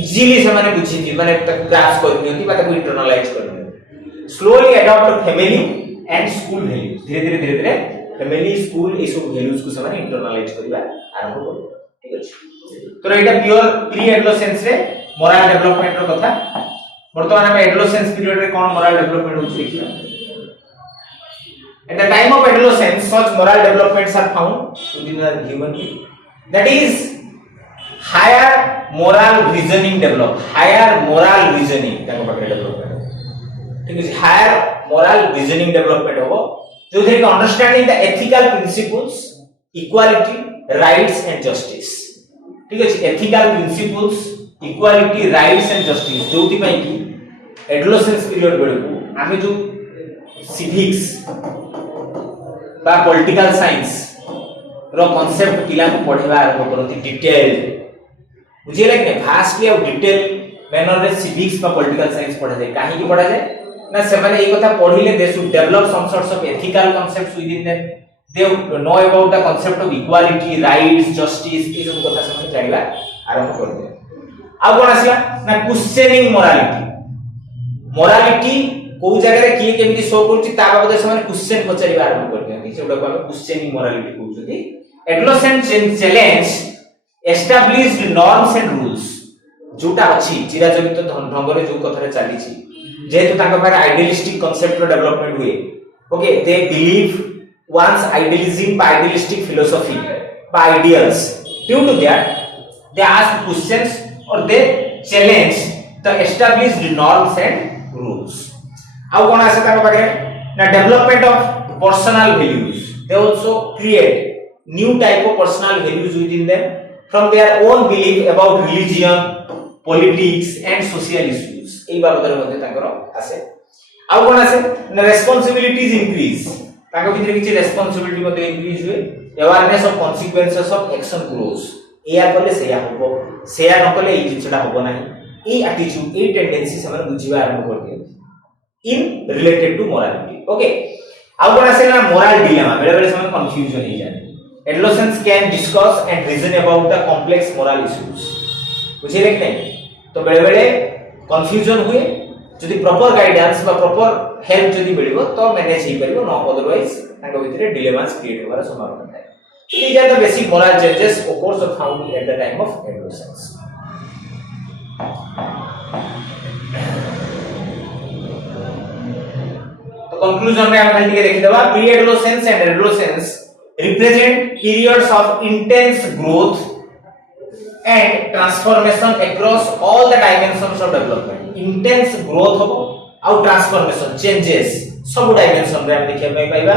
easily se mane buchi mane grasp करनियति बा ताको internalise करनियति slowly adopt family and school values धीरे धीरे फैमिली स्कूल ए सब वैल्यूज को से माने इंटरनलाइज करबा आरंभ करबो ठीक अछि तो एटा प्योर प्री एडोलेसेंस रे मोरल डेवलपमेंट रो कथा वर्तमान हम एडोलेसेंस पीरियड रे कोन मोरल डेवलपमेंट होछि देखिया at the time of adolescence such moral developments are found within the human being that is higher moral reasoning develop higher moral reasoning ताको पाखरे डेवलपमेंट ठीक अछि higher moral reasoning development होबो जो थे understanding the ethical principles equality rights and justice ठीक अछि ethical principles equality rights and justice जोति पई कि एडोलेसेंस पीरियड बेलकू आमे जो सिविक्स बा पॉलिटिकल साइंस रो कांसेप्ट पिला को पढेबा आरंभ करती डिटेल बुझिले कि फास्टली और डिटेल मैनर रे सिविक्स बा पॉलिटिकल साइंस पढा जाय काहे कि पढा जाय ना से माने ए कथा पढिले they should develop some sorts of ethical concepts with in them they know about the concept of equality rights justice ए सब कथा से जानिबा आरंभ करते आ कोन आसिला ना क्वेश्चनिंग मोरालिटी को जगह रे किए केमिति शो करछि ता बाबद से माने क्वेश्चन पचारिबा आरंभ करते सेटा को हम क्वेश्चनिंग मोरालिटी कहउछथि adolescent challenge established norms and rules जोटा अछि चिराचरित ढंग रे जो कथा रे चली छि जेतु ताका पारे आइडियलिस्टिक कांसेप्ट रो डेवलपमेंट हुए okay they believe one's idealism by idealistic philosophy by ideals due to that they ask questions or they challenge the established norms and rules how kon ase ta pagare na development of personal values they also create new type of personal values within them from their own belief about religion politics and social issues ei babadare modhe tankara ase how kon ase na responsibilities increase ताको भितर किछि responsibility मध्ये increase हुए awareness of consequences of action grows एया कले सेया होबो सेया न कले ई जिछटा होबो नाही ए एटीट्यूड ए टेंडेंसी से मन बुझिबा आरंभ कर दियो in related to morality okay आउ कोन आसेला मोरल डिलेमा बेले बेले समय कंफ्यूजन हो जाय adolescents can discuss and reason about the complex moral issues बुझिले कि नहीं तो बेले बेले कंफ्यूजन हुए जदि प्रॉपर गाइडेंस बा प्रॉपर हेल्प जदि मिलिबो तो मैनेज ही परिबो नो अदरवाइज ताको भितरे डिलेमास क्रिएट होबार संभावना थाए so these are the basic moral changes occurs or found at the time of adolescence तो कंक्लूजन में हम खाली के देखि देबा pre adolescence and adolescence represent periods of intense growth and transformation across all the dimensions of development intense growth hobo out transformation changes सब dimension रे हम देखिया पई पाइबा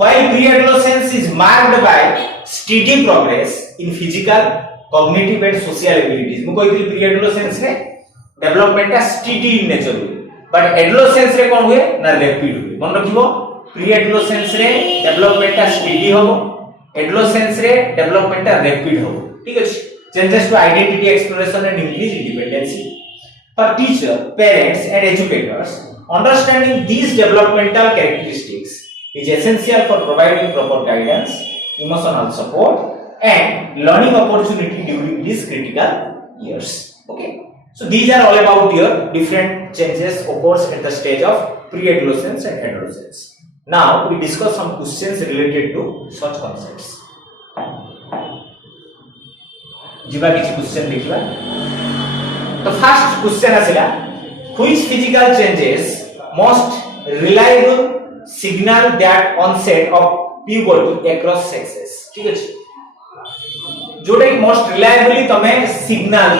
while pre-adolescence is marked by steady progress in physical cognitive and social abilities मु कहथि pre-adolescence रे development ता steady in nature but adolescence रे कोन हुए ना rapid हुए मन रखिबो pre-adolescence रे डेवलपमेंट ता स्टेडी होबो adolescence रे डेवलपमेंट ता रैपिड होबो ठीक अछि changes to identity exploration and increase independency for teacher parents and educators understanding these developmental characteristics is essential for providing proper guidance emotional support and learning opportunity during these critical years okay so these are all about your different changes occurs at the stage of pre-adolescence and adolescence. Now we discuss some questions related to such concepts. जिबा किछि question देखिबा तो first question आसिला which physical changes most reliable signal that onset of puberty across sexes ठीक अछि जोडे most reliably तमे signal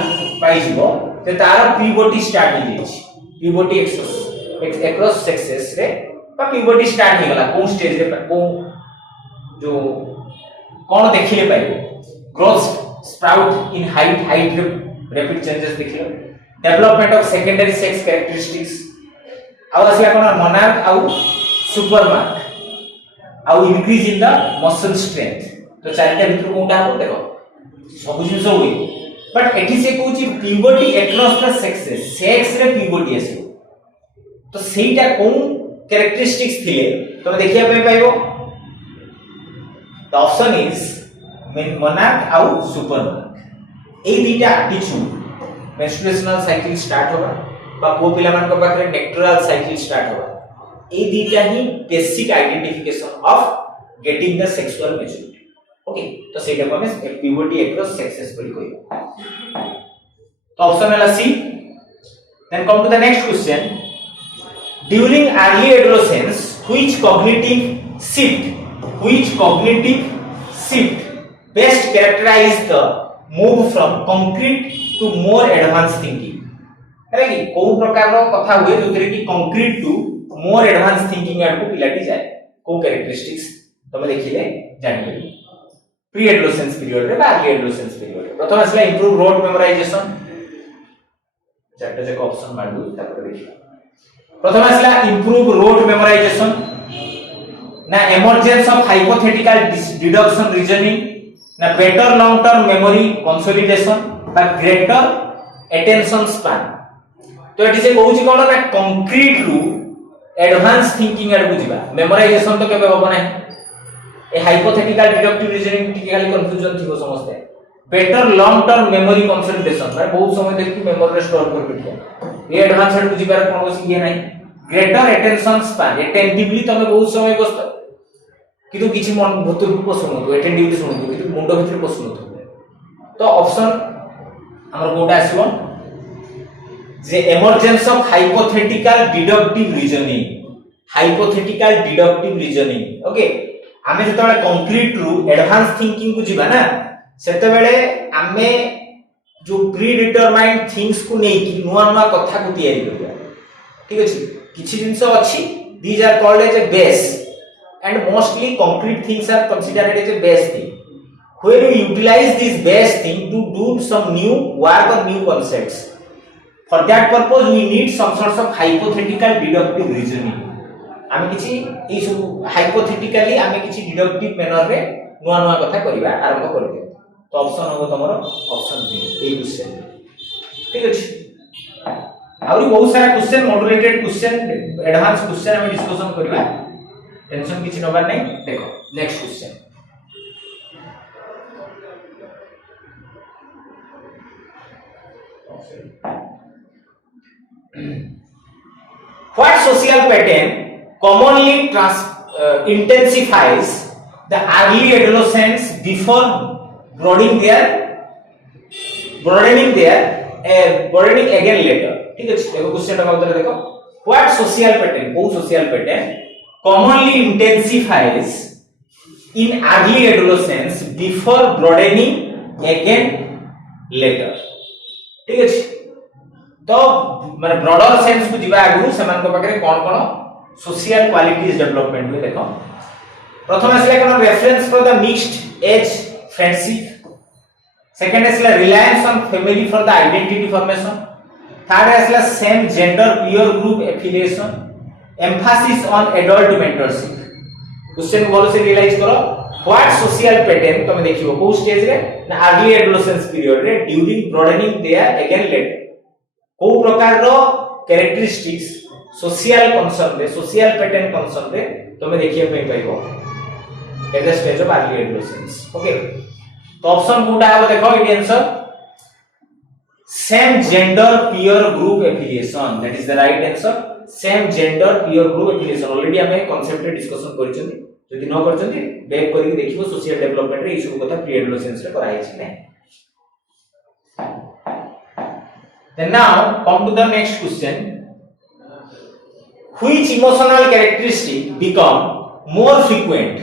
पाइ जिवो जे तार puberty स्टार्ट हो जेछि puberty across sexes रे puberty स्टार्ट हो गला कोन स्टेज रे को जो कोन देखिले पाइबो ग्रोथ स्प्राउट इन हाइट रे रैपिड चेंजेस देखिलो development of secondary sex characteristics आउ असला कोन मोनार्क आउ सुपरमार्क आउ increase in the muscle strength तो चारटा भितर कोनटा हो देखो सब जिंस होई बट एठी से कहूची puberty across the sexes sex रे puberty आसे तो सेटा कोन कैरेक्टरिस्टिक्स थिले तो देखिया पे पाइबो द ऑप्शन इज मोनार्क आउ सुपरमार्क ए दुटा एटीट्यूड मेंस्ट्रुएशनल साइकिल स्टार्ट होबा बा को पिला मान को पाखरे नेक्टरल साइकिल स्टार्ट होबा ए दुटा ही basic identification of getting the sexual maturity okay तो सेटा को हमें puberty across sexes बोली कहबो तो ऑप्शन वाला C then come to the next question during early adolescence which cognitive shift best characterize the move from concrete to more advanced thinking है कि को प्रकार रो कथा हुए जोतरे कि concrete to more advanced thinking आडको पिलाटी जाय को कैरेक्टरिस्टिक्स तमे देखिले जानिबे प्री एडोलेसेंस पीरियड रे बा अर्ली एडोलेसेंस पीरियड रे प्रथम असला इंप्रूव रोड मेमोराइजेशन चारटा जक ऑप्शन मार दू तापर देखिबा प्रथम असला इंप्रूव रोड मेमोराइजेशन ना emergence of hypothetical deduction reasoning ना better long term memory consolidation बा ग्रेटर अटेंशन स्पैन तो एटी से कहूची कोन ना कंक्रीट रु एडवांस थिंकिंग आड बुझिबा मेमोराइजेशन तो केबे होबो नै ए हाइपोथेटिकल डिडक्टिव रीजनिंग टिकली कंफ्यूजन थिबो समझते better long term memory consolidation माने बहुत समय देखि मेमोरी रे स्टोर कर बिठिया ये एडवांस आड बुझिबार कोन कोसी ये नै ग्रेटर अटेंशन स्पैन अटेंटिवली तमे बहुत समय बसत किंतु किछि मन भुतुर को सुनतो अटेंटिवली सुनतो किंतु मुंडो भितर को सुनतो तो ऑप्शन हमर कोटा आसीबो जे emergence of hypothetical deductive reasoning okay आमे जतबे कंक्रीट रु एडवांस थिंकिंग को जिबा ना सेते बेले आमे जो प्री डिटरमाइंड थिंग्स को नै कि नुवा नुवा कथा को तयारी करबा ठीक अछि किछि जिंस अछि these are called as a base and mostly concrete things are considered as a base thing where you utilize this base thing to do some new work or new concepts for that purpose we need some sorts of hypothetical deductive reasoning आमे किछि ए सब hypothetically आमे किछि deductive manner रे नुवा नुवा कथा करिबा आरंभ करबे तो ऑप्शन हो तमरो ऑप्शन बी ए क्वेश्चन ठीक अछि आउरी बहुत सारा question moderated question advance question हम डिस्कशन करबा टेंशन किछि नबार नै देखो next question What social pattern commonly intensifies the early adolescence before broadening again later? ठीक है देखो क्वेश्चन का उत्तर देखो what social pattern वो social pattern commonly intensifies in early adolescence before broadening again later ठीक है तो माने ब्रॉडर सेंस को जिबा आगु समान को पाखरे कोन सोशल क्वालिटीज डेवलपमेंट में देखो प्रथम असले कोन reference for the mixed age friendship second असले reliance on family for the identity formation third असले same gender peer group affiliation emphasis on adult mentorship question को बोलो से रियलाइज करो व्हाट सोशल पैटर्न तुम देखियो को स्टेज रे ना अर्ली एडोलेसेंस पीरियड रे during broadening their again later को प्रकार रो कैरेक्टरिस्टिक्स सोशल कंसर्न रे सोशल पैटर्न कंसर्न रे तुम देखिए पे पाइबो at the stage of early adolescence okay तो ऑप्शन कोटा है देखो it answer same gender peer group affiliation that is the right answer same gender peer group affiliation already हमें कांसेप्ट रे डिस्कशन करछथि जदि न करछथि बैक करिक देखिबो सोशल डेवलपमेंट रे ई सब कथा प्री एडोलेसेंस रे कराइ छै ने Then now come to the next question. Which emotional characteristic become more frequent?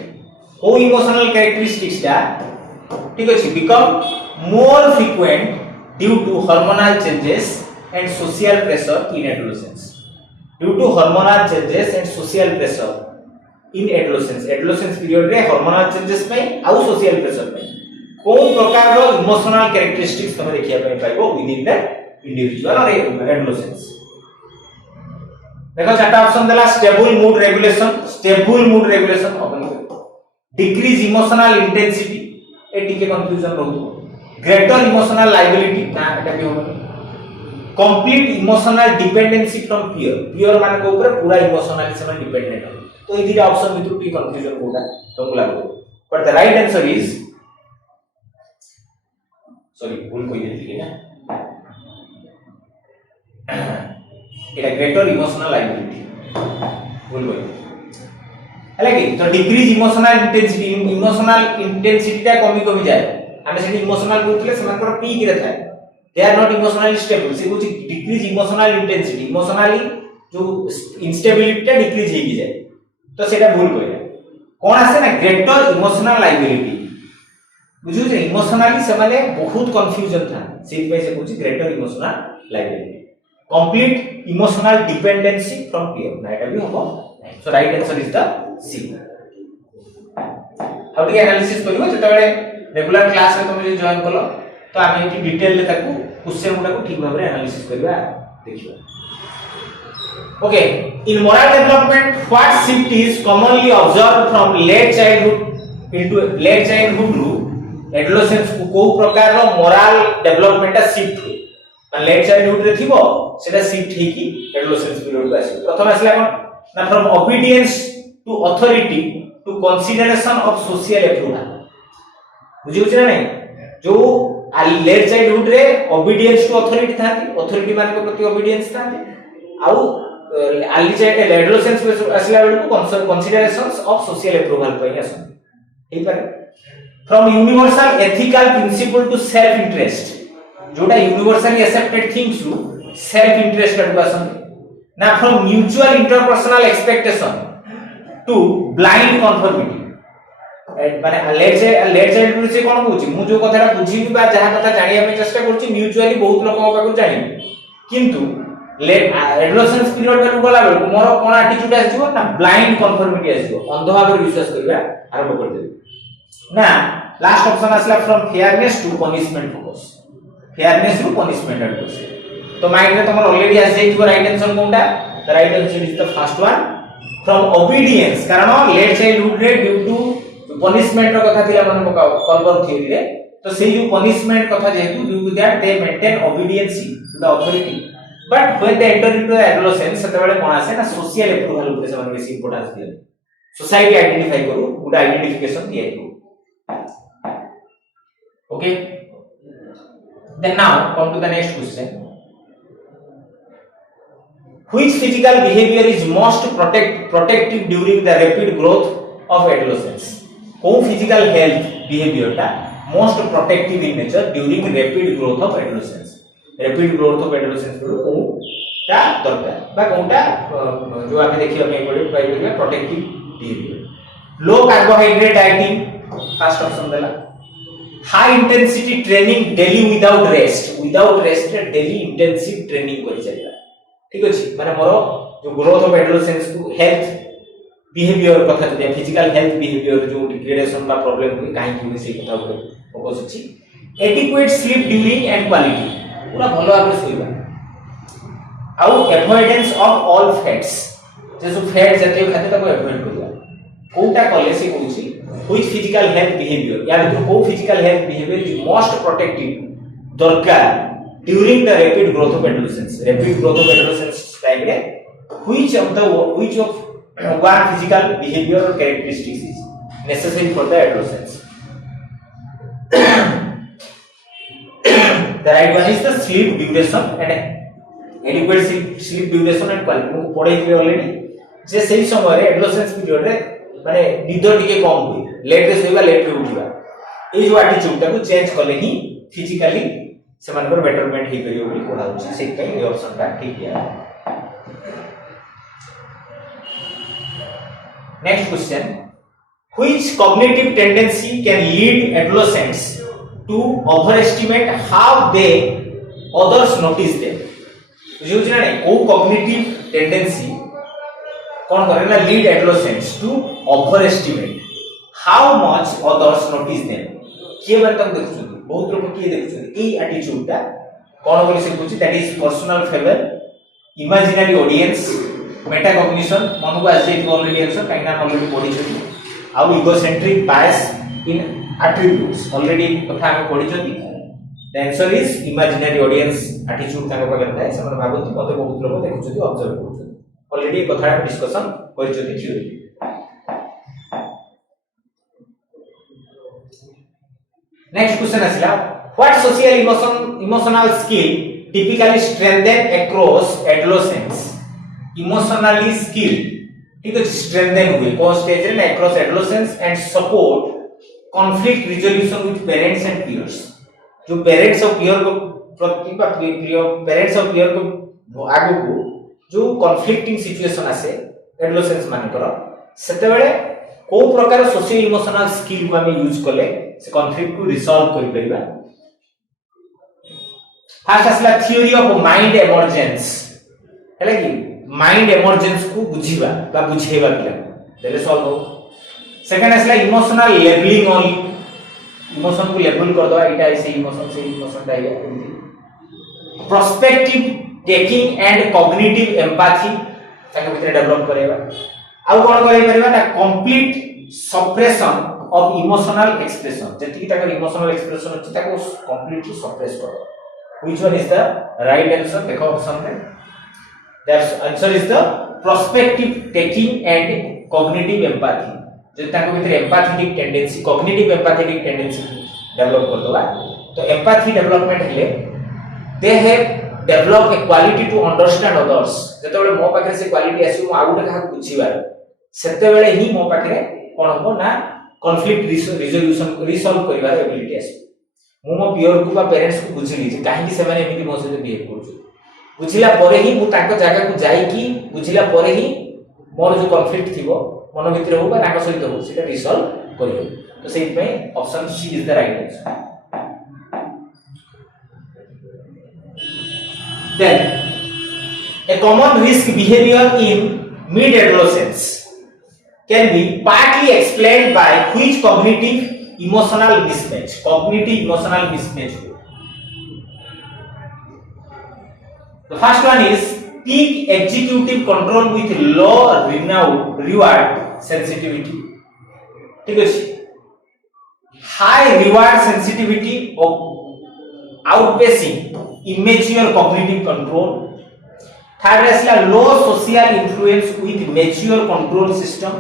How emotional characteristics da ठीक अछि become more frequent due to hormonal changes and social pressure in adolescence. Due to hormonal changes and social pressure in adolescence. Adolescence period रे hormonal changes पे आउ social pressure पे कोन प्रकार रो emotional characteristics तमे देखिया पे पाइबो within the individual or adolescence देखो चारटा ऑप्शन देला stable mood regulation open decrease emotional intensity ए टिके कंफ्यूजन रहतो ग्रेटर इमोशनल लायबिलिटी ना एटा भी होबो कंप्लीट इमोशनल डिपेंडेंसी फ्रॉम पियर मान को ऊपर पूरा इमोशनली से डिपेंडेंट हो तो ई दिटा ऑप्शन भितर टी कंफ्यूजन होगा तुमको लागो but the right answer is sorry भूल कोई देली ना এটা গ্রেটর ইমোশনাল লাইবিলিটি বলবো হলে কি তো ডিক্রিজ ইমোশনাল ইন্টেন্সিটিটা কমি কমি যায় আমি সেটি ইমোশনাল বলছিলে সেমানকৰ পিক রে থাকে দে আর নট ইমোশনালি স্টেবল সে বলছি ডিক্রিজ ইমোশনাল ইন্টেন্সিটি ইমোশনালি जो ইনস্টেবিলিটিটা ডিক্রিজ হই যায় তো সেটা ভুল কইলা কোন আছে না গ্রেটর ইমোশনাল লাইবিলিটি বুঝু যে ইমোশনালি সেমানে বহুত কনফিউজন থা সেই পাই সে বলছি greater emotional liability complete emotional dependency from peer na eta bhi hobo so right answer is the C how to analysis karibo jeta bele regular class रे तुम join कलो तो आमे एटी डिटेल ले ताकू क्वेश्चन गुडा को ठीक भाबरे एनालिसिस करबा देखियो okay in moral development what shift is commonly observed from late childhood to adolescence को प्रकार रो moral development शिफ्ट हुए लेट चाइल्डहुड रे थिबो सेटा शिफ्ट हे की एडोलेसेंस पीरियड को आसी प्रथम आसला कोन ना from obedience to authority to consideration of social approval बुझियो छै नै जो लेट चाइल्डहुड रे ओबीडियंस टू अथॉरिटी अथॉरिटी मान के प्रति ओबीडियंस थाती आउ अर्ली चाइल्ड एडोलेसेंस पे आसला बेल को कंसीडरेशंस ऑफ सोशल अप्रूवल पे आसन ए पर from universal ethical principle to self interest जोटा universally accepted things to self interest education ना from mutual interpersonal expectation to blind conformity माने लेट चाइल्ड से कोन कहूची मु जो कथाटा बुझिबी बा जहा कथा जानिया पे चेष्टा करची म्यूचुअली बहुत लोक पाकु जानि किंतु एडोलेसेंस पीरियड पे गला बेल मोर कोन एटीट्यूड आसीबो ना ब्लाइंड कन्फर्मिटी आसीबो अंध भाबरे विश्वास करबा आरंभ कर देबी ना लास्ट ऑप्शन आसला from fairness to punishment focus fairness to punishment education तो माइंड रे तुम ऑलरेडी आ जाई राइट आंसर कोनटा the right answer is the first one from obedience कारण late childhood रे due to punishment रो कथा थिला मन पकाओ कॉलबर्ग थ्योरी रे तो से जो punishment कथा जेतु due to that they maintain obedience to the authority but when they enter into the adolescence सेतबेले कोन आसे ना social approval ऊपर से मन बेसी इंपोर्टेंस दिया सोसाइटी आइडेंटिफाई करू गुड आइडेंटिफिकेशन दिया okay then now come to the next question which physical behavior is most protective during the rapid growth of adolescence को physical health behavior ता most protective in nature during rapid growth of adolescence को ता दरकार बा कोनटा जो आमे देखिबा में पड़े पाइबा protective behavior low carbohydrate dieting first option देला high intensity training daily without rest daily intensive training करि चलला ठीक अछि माने मोर जो ग्रोथ ऑफ एडोलेसेंस को हेल्थ बिहेवियर कथा जे फिजिकल हेल्थ बिहेवियर जो डिग्रेडेशन बा प्रॉब्लम हुई काहे कि से कथा ऊपर फोकस अछि adequate sleep during and quality पूरा भलो आगे सोइबा आउ अवॉइडेंस ऑफ ऑल फैट्स जे सब फैट जातीय खाद्य ताको अवॉइड करिया कोटा कले से कहूची व्हिच फिजिकल हेल्थ बिहेवियर या तो को physical health behaviour is most protective दरकार during the rapid growth of adolescence time re which of one physical behavior or characteristics is necessary for the adolescence the right one is the sleep duration and adequate sleep duration and quality को पढ़े थे already जे सही समय रे adolescence period रे माने निद टिके कम हुई लेट रे सोइबा लेट रे उठिबा ए जो एटीट्यूड ता को चेंज करले ही फिजिकली सेमानकर बेटरमेंट हे करियो बोली कोला होछि से कई ए ऑप्शन ता ठीक है next question which cognitive tendency can lead adolescents to overestimate how they others notice them बुझियो ना नहीं को कॉग्निटिव टेंडेंसी कोन करे ना lead adolescents to overestimate how much others notice them के बात तक देखछु बहुत लोग किए देखछन ए एटीट्यूड ता कोन बोली से पूछि that is personal favour imaginary audience metacognition मन को आज जेट ऑलरेडी आंसर काइना ऑलरेडी पढि छथि आ इगोसेंट्रिक बायस इन एट्रिब्यूट्स ऑलरेडी कथा हम पढि छथि the answer is imaginary audience attitude ताको प्रकार थाए समान भाबुति मते बहुत लोग देखछथि ऑब्जर्व करछथि ऑलरेडी कथा डिस्कशन करि छथि theory Next question asila what social emotional skill typically strengthen across adolescence emotionally skill ठीक है strengthen हुए कौन स्टेज रे across adolescence and support conflict resolution with parents and peers जो parents और peer को प्रतिभा parents और peer को आगु को जो conflicting situation आसे adolescence माने करो सेते बेले को प्रकार सोशियो इमोशनल स्किल को हम यूज करले से कॉन्फ्लिक्ट को रिसॉल्व करि परिबा फर्स्ट असला थ्योरी ऑफ माइंड इमर्जेंस हैला कि माइंड इमर्जेंस को बुझीबा बा बुझेबा पिला देले सॉल्व हो सेकंड असला इमोशनल लेबलिंग ओनली इमोशन को लेबल कर दो एटा ऐसे इमोशन दाइया prospective taking and cognitive empathy ताके भीतर डेवलप करेबा आउ कोन करै परिबा ना complete suppression of emotional expression जति की ताकर इमोशनल एक्सप्रेशन अछि ताको कंप्लीटली सप्रेस करो which one is the right answer देखो ऑप्शन में that's answer is the prospective taking and cognitive empathy जे ताको भीतर empathetic tendency cognitive empathetic tendency develop कर दोबा तो एम्पैथी डेवलपमेंट हेले they have develop a quality to understand others जेतेबेले मो पाखरे से क्वालिटी आसी मो आउट का बुझिबार सेतेबेले ही मो पाखरे कोन हो ना कॉन्फ्लिक्ट रिजोल्यूशन रिसॉल्व करिवार एबिलिटी आसी मो मो पियर को बा पेरेंट्स को बुझिली जे काहे से माने एमिति मो से बिहेव करछु बुझिला परे ही मु ताको जागा को जाई की बुझिला परे ही मोर जो कॉन्फ्लिक्ट थिबो मन भितर हो बा ताको सहित हो सेटा रिसॉल्व करियो तो सेहि पे option C is the right answer then a common risk behavior in mid adolescence can be partly explained by which cognitive emotional mismatch the first one is peak executive control with low reward sensitivity ठीक अछि high reward sensitivity of outpacing immature cognitive control third is low social influence with mature control system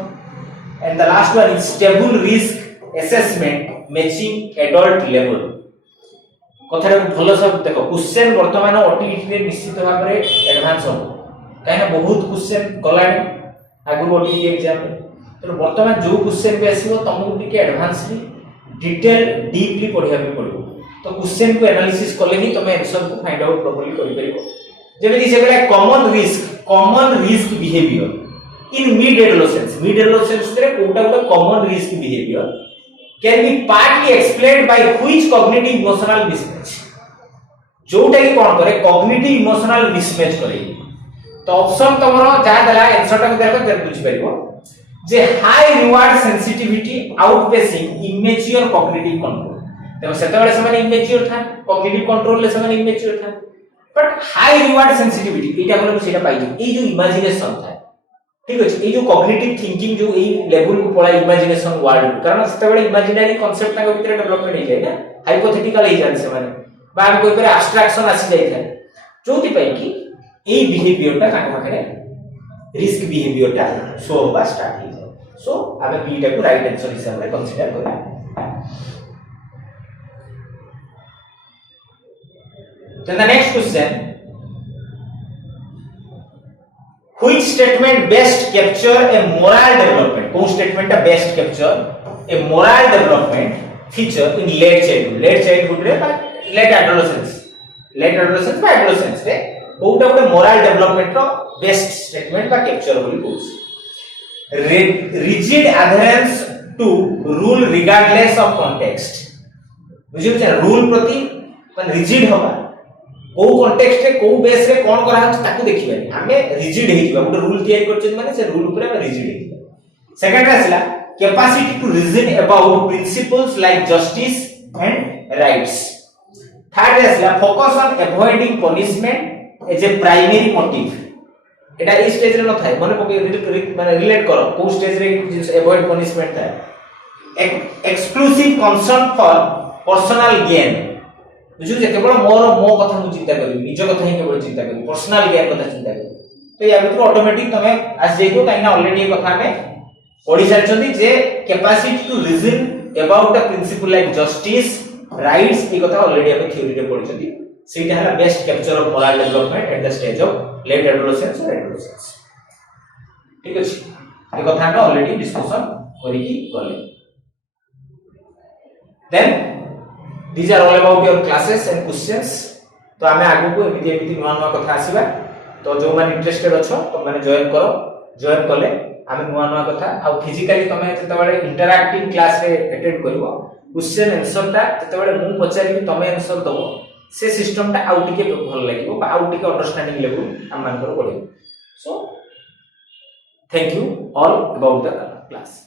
and the last one is stable risk assessment matching adult level कथारे भलो सब देखो question वर्तमान OTET रे निश्चित भाव रे एडवांस हो काहे ना बहुत क्वेश्चन कलानी आगु ओटीईटी एग्जाम तो वर्तमान जो क्वेश्चन भी आसीबो तमको टिके एडवांसली डिटेल डीपली पढिया पे पड़िबो तो क्वेश्चन को एनालिसिस करले ही तमे आंसर को फाइंड आउट प्रॉपर्ली करि परिबो जेबेति से बेला common risk behaviour in mid adolescence रे कोटा common risk behaviour can be partly explained by which cognitive emotional mismatch जोटा कि कोन करे cognitive emotional mismatch करे तो ऑप्शन तमरो जा देला आंसर टा देखो देख बुझ परिबो जे high reward sensitivity outpacing immature cognitive control देखो सेतबेले समान इमेच्योर था कॉग्निटिव कंट्रोल ले समान इमेच्योर था बट हाई रिवार्ड सेंसिटिविटी एटा बोले सेटा पाइजो ए जो इमेजिनेशन था ठीक अछि ए जो कॉग्निटिव थिंकिंग जो ए लेवल को पळा इमेजिनेशन वर्ल्ड कारण सेतबेले इमेजिनरी कांसेप्ट ताको भीतर डेवलपमेंट हो जाय ना हाइपोथेटिकल हो जाय से माने बा कोइ पर एब्स्ट्रैक्शन आसी जाय था जोति पई कि ए बिहेवियर ता काका पाखरे रिस्क बिहेवियर ता शो होबा स्टार्ट हो जाय सो आबे बी टा को राइट आंसर हिसाब रे कंसीडर करिया then the next question which statement best capture a moral development कौन statement टा best capture a moral development feature in late childhood रे बा late adolescence बा adolescence रे कोटा गोटे moral development रो best statement बा capture Holi cos rigid adherence to rule regardless of context बुझियो छ रूल प्रति मन rigid होबा को कॉन्टेक्स्ट रे को बेस रे कोन करा ह ताकू देखिबानी हमें रिजिड हे जिबा गोटे रूल तयार करछन माने से रूल ऊपर हम रिजिड हे जिबा सेकंड आसला capacity to reason about principles like justice and rights third आसला focus on avoiding punishment as a primary motive एटा ई स्टेज रे न थाय माने माने रिलेट करो को स्टेज रे अवॉइड पनिशमेंट थाय exclusive concern for personal gain बुझु जे केवल मो कथा मु चिंता करी निज कथा ही केवल चिंता करी पर्सनल गेन कथा चिंता करी तो या भीतर ऑटोमेटिक तमे आस जाइतो काइना ऑलरेडी ये कथा में पढी सारछंती जे capacity to reason about the principle like justice rights ये कथा ऑलरेडी हम थ्योरी रे पढिछंती सेटा हला best capture of moral development at the stage of late adolescence और एडोलेसेंस ठीक अछि ये कथा हम ऑलरेडी डिस्कशन करी की गले then these are all about your classes and questions तो आमे आगु को एमिति नुवा कथा आसीबा तो जो माने इंटरेस्टेड अछो तो माने जॉइन करले आमे नुवा कथा आ फिजिकली तमे जतबेले इंटरैक्टिव क्लास रे अटेंड करबो क्वेश्चन आंसर ता जतबेले मु पचारिबी तमे आंसर दबो से सिस्टम ता आउ टिके भल लागिवो बा आउ टिके अंडरस्टैंडिंग लेवल हम मान कर पड़िबो so thank you all about the class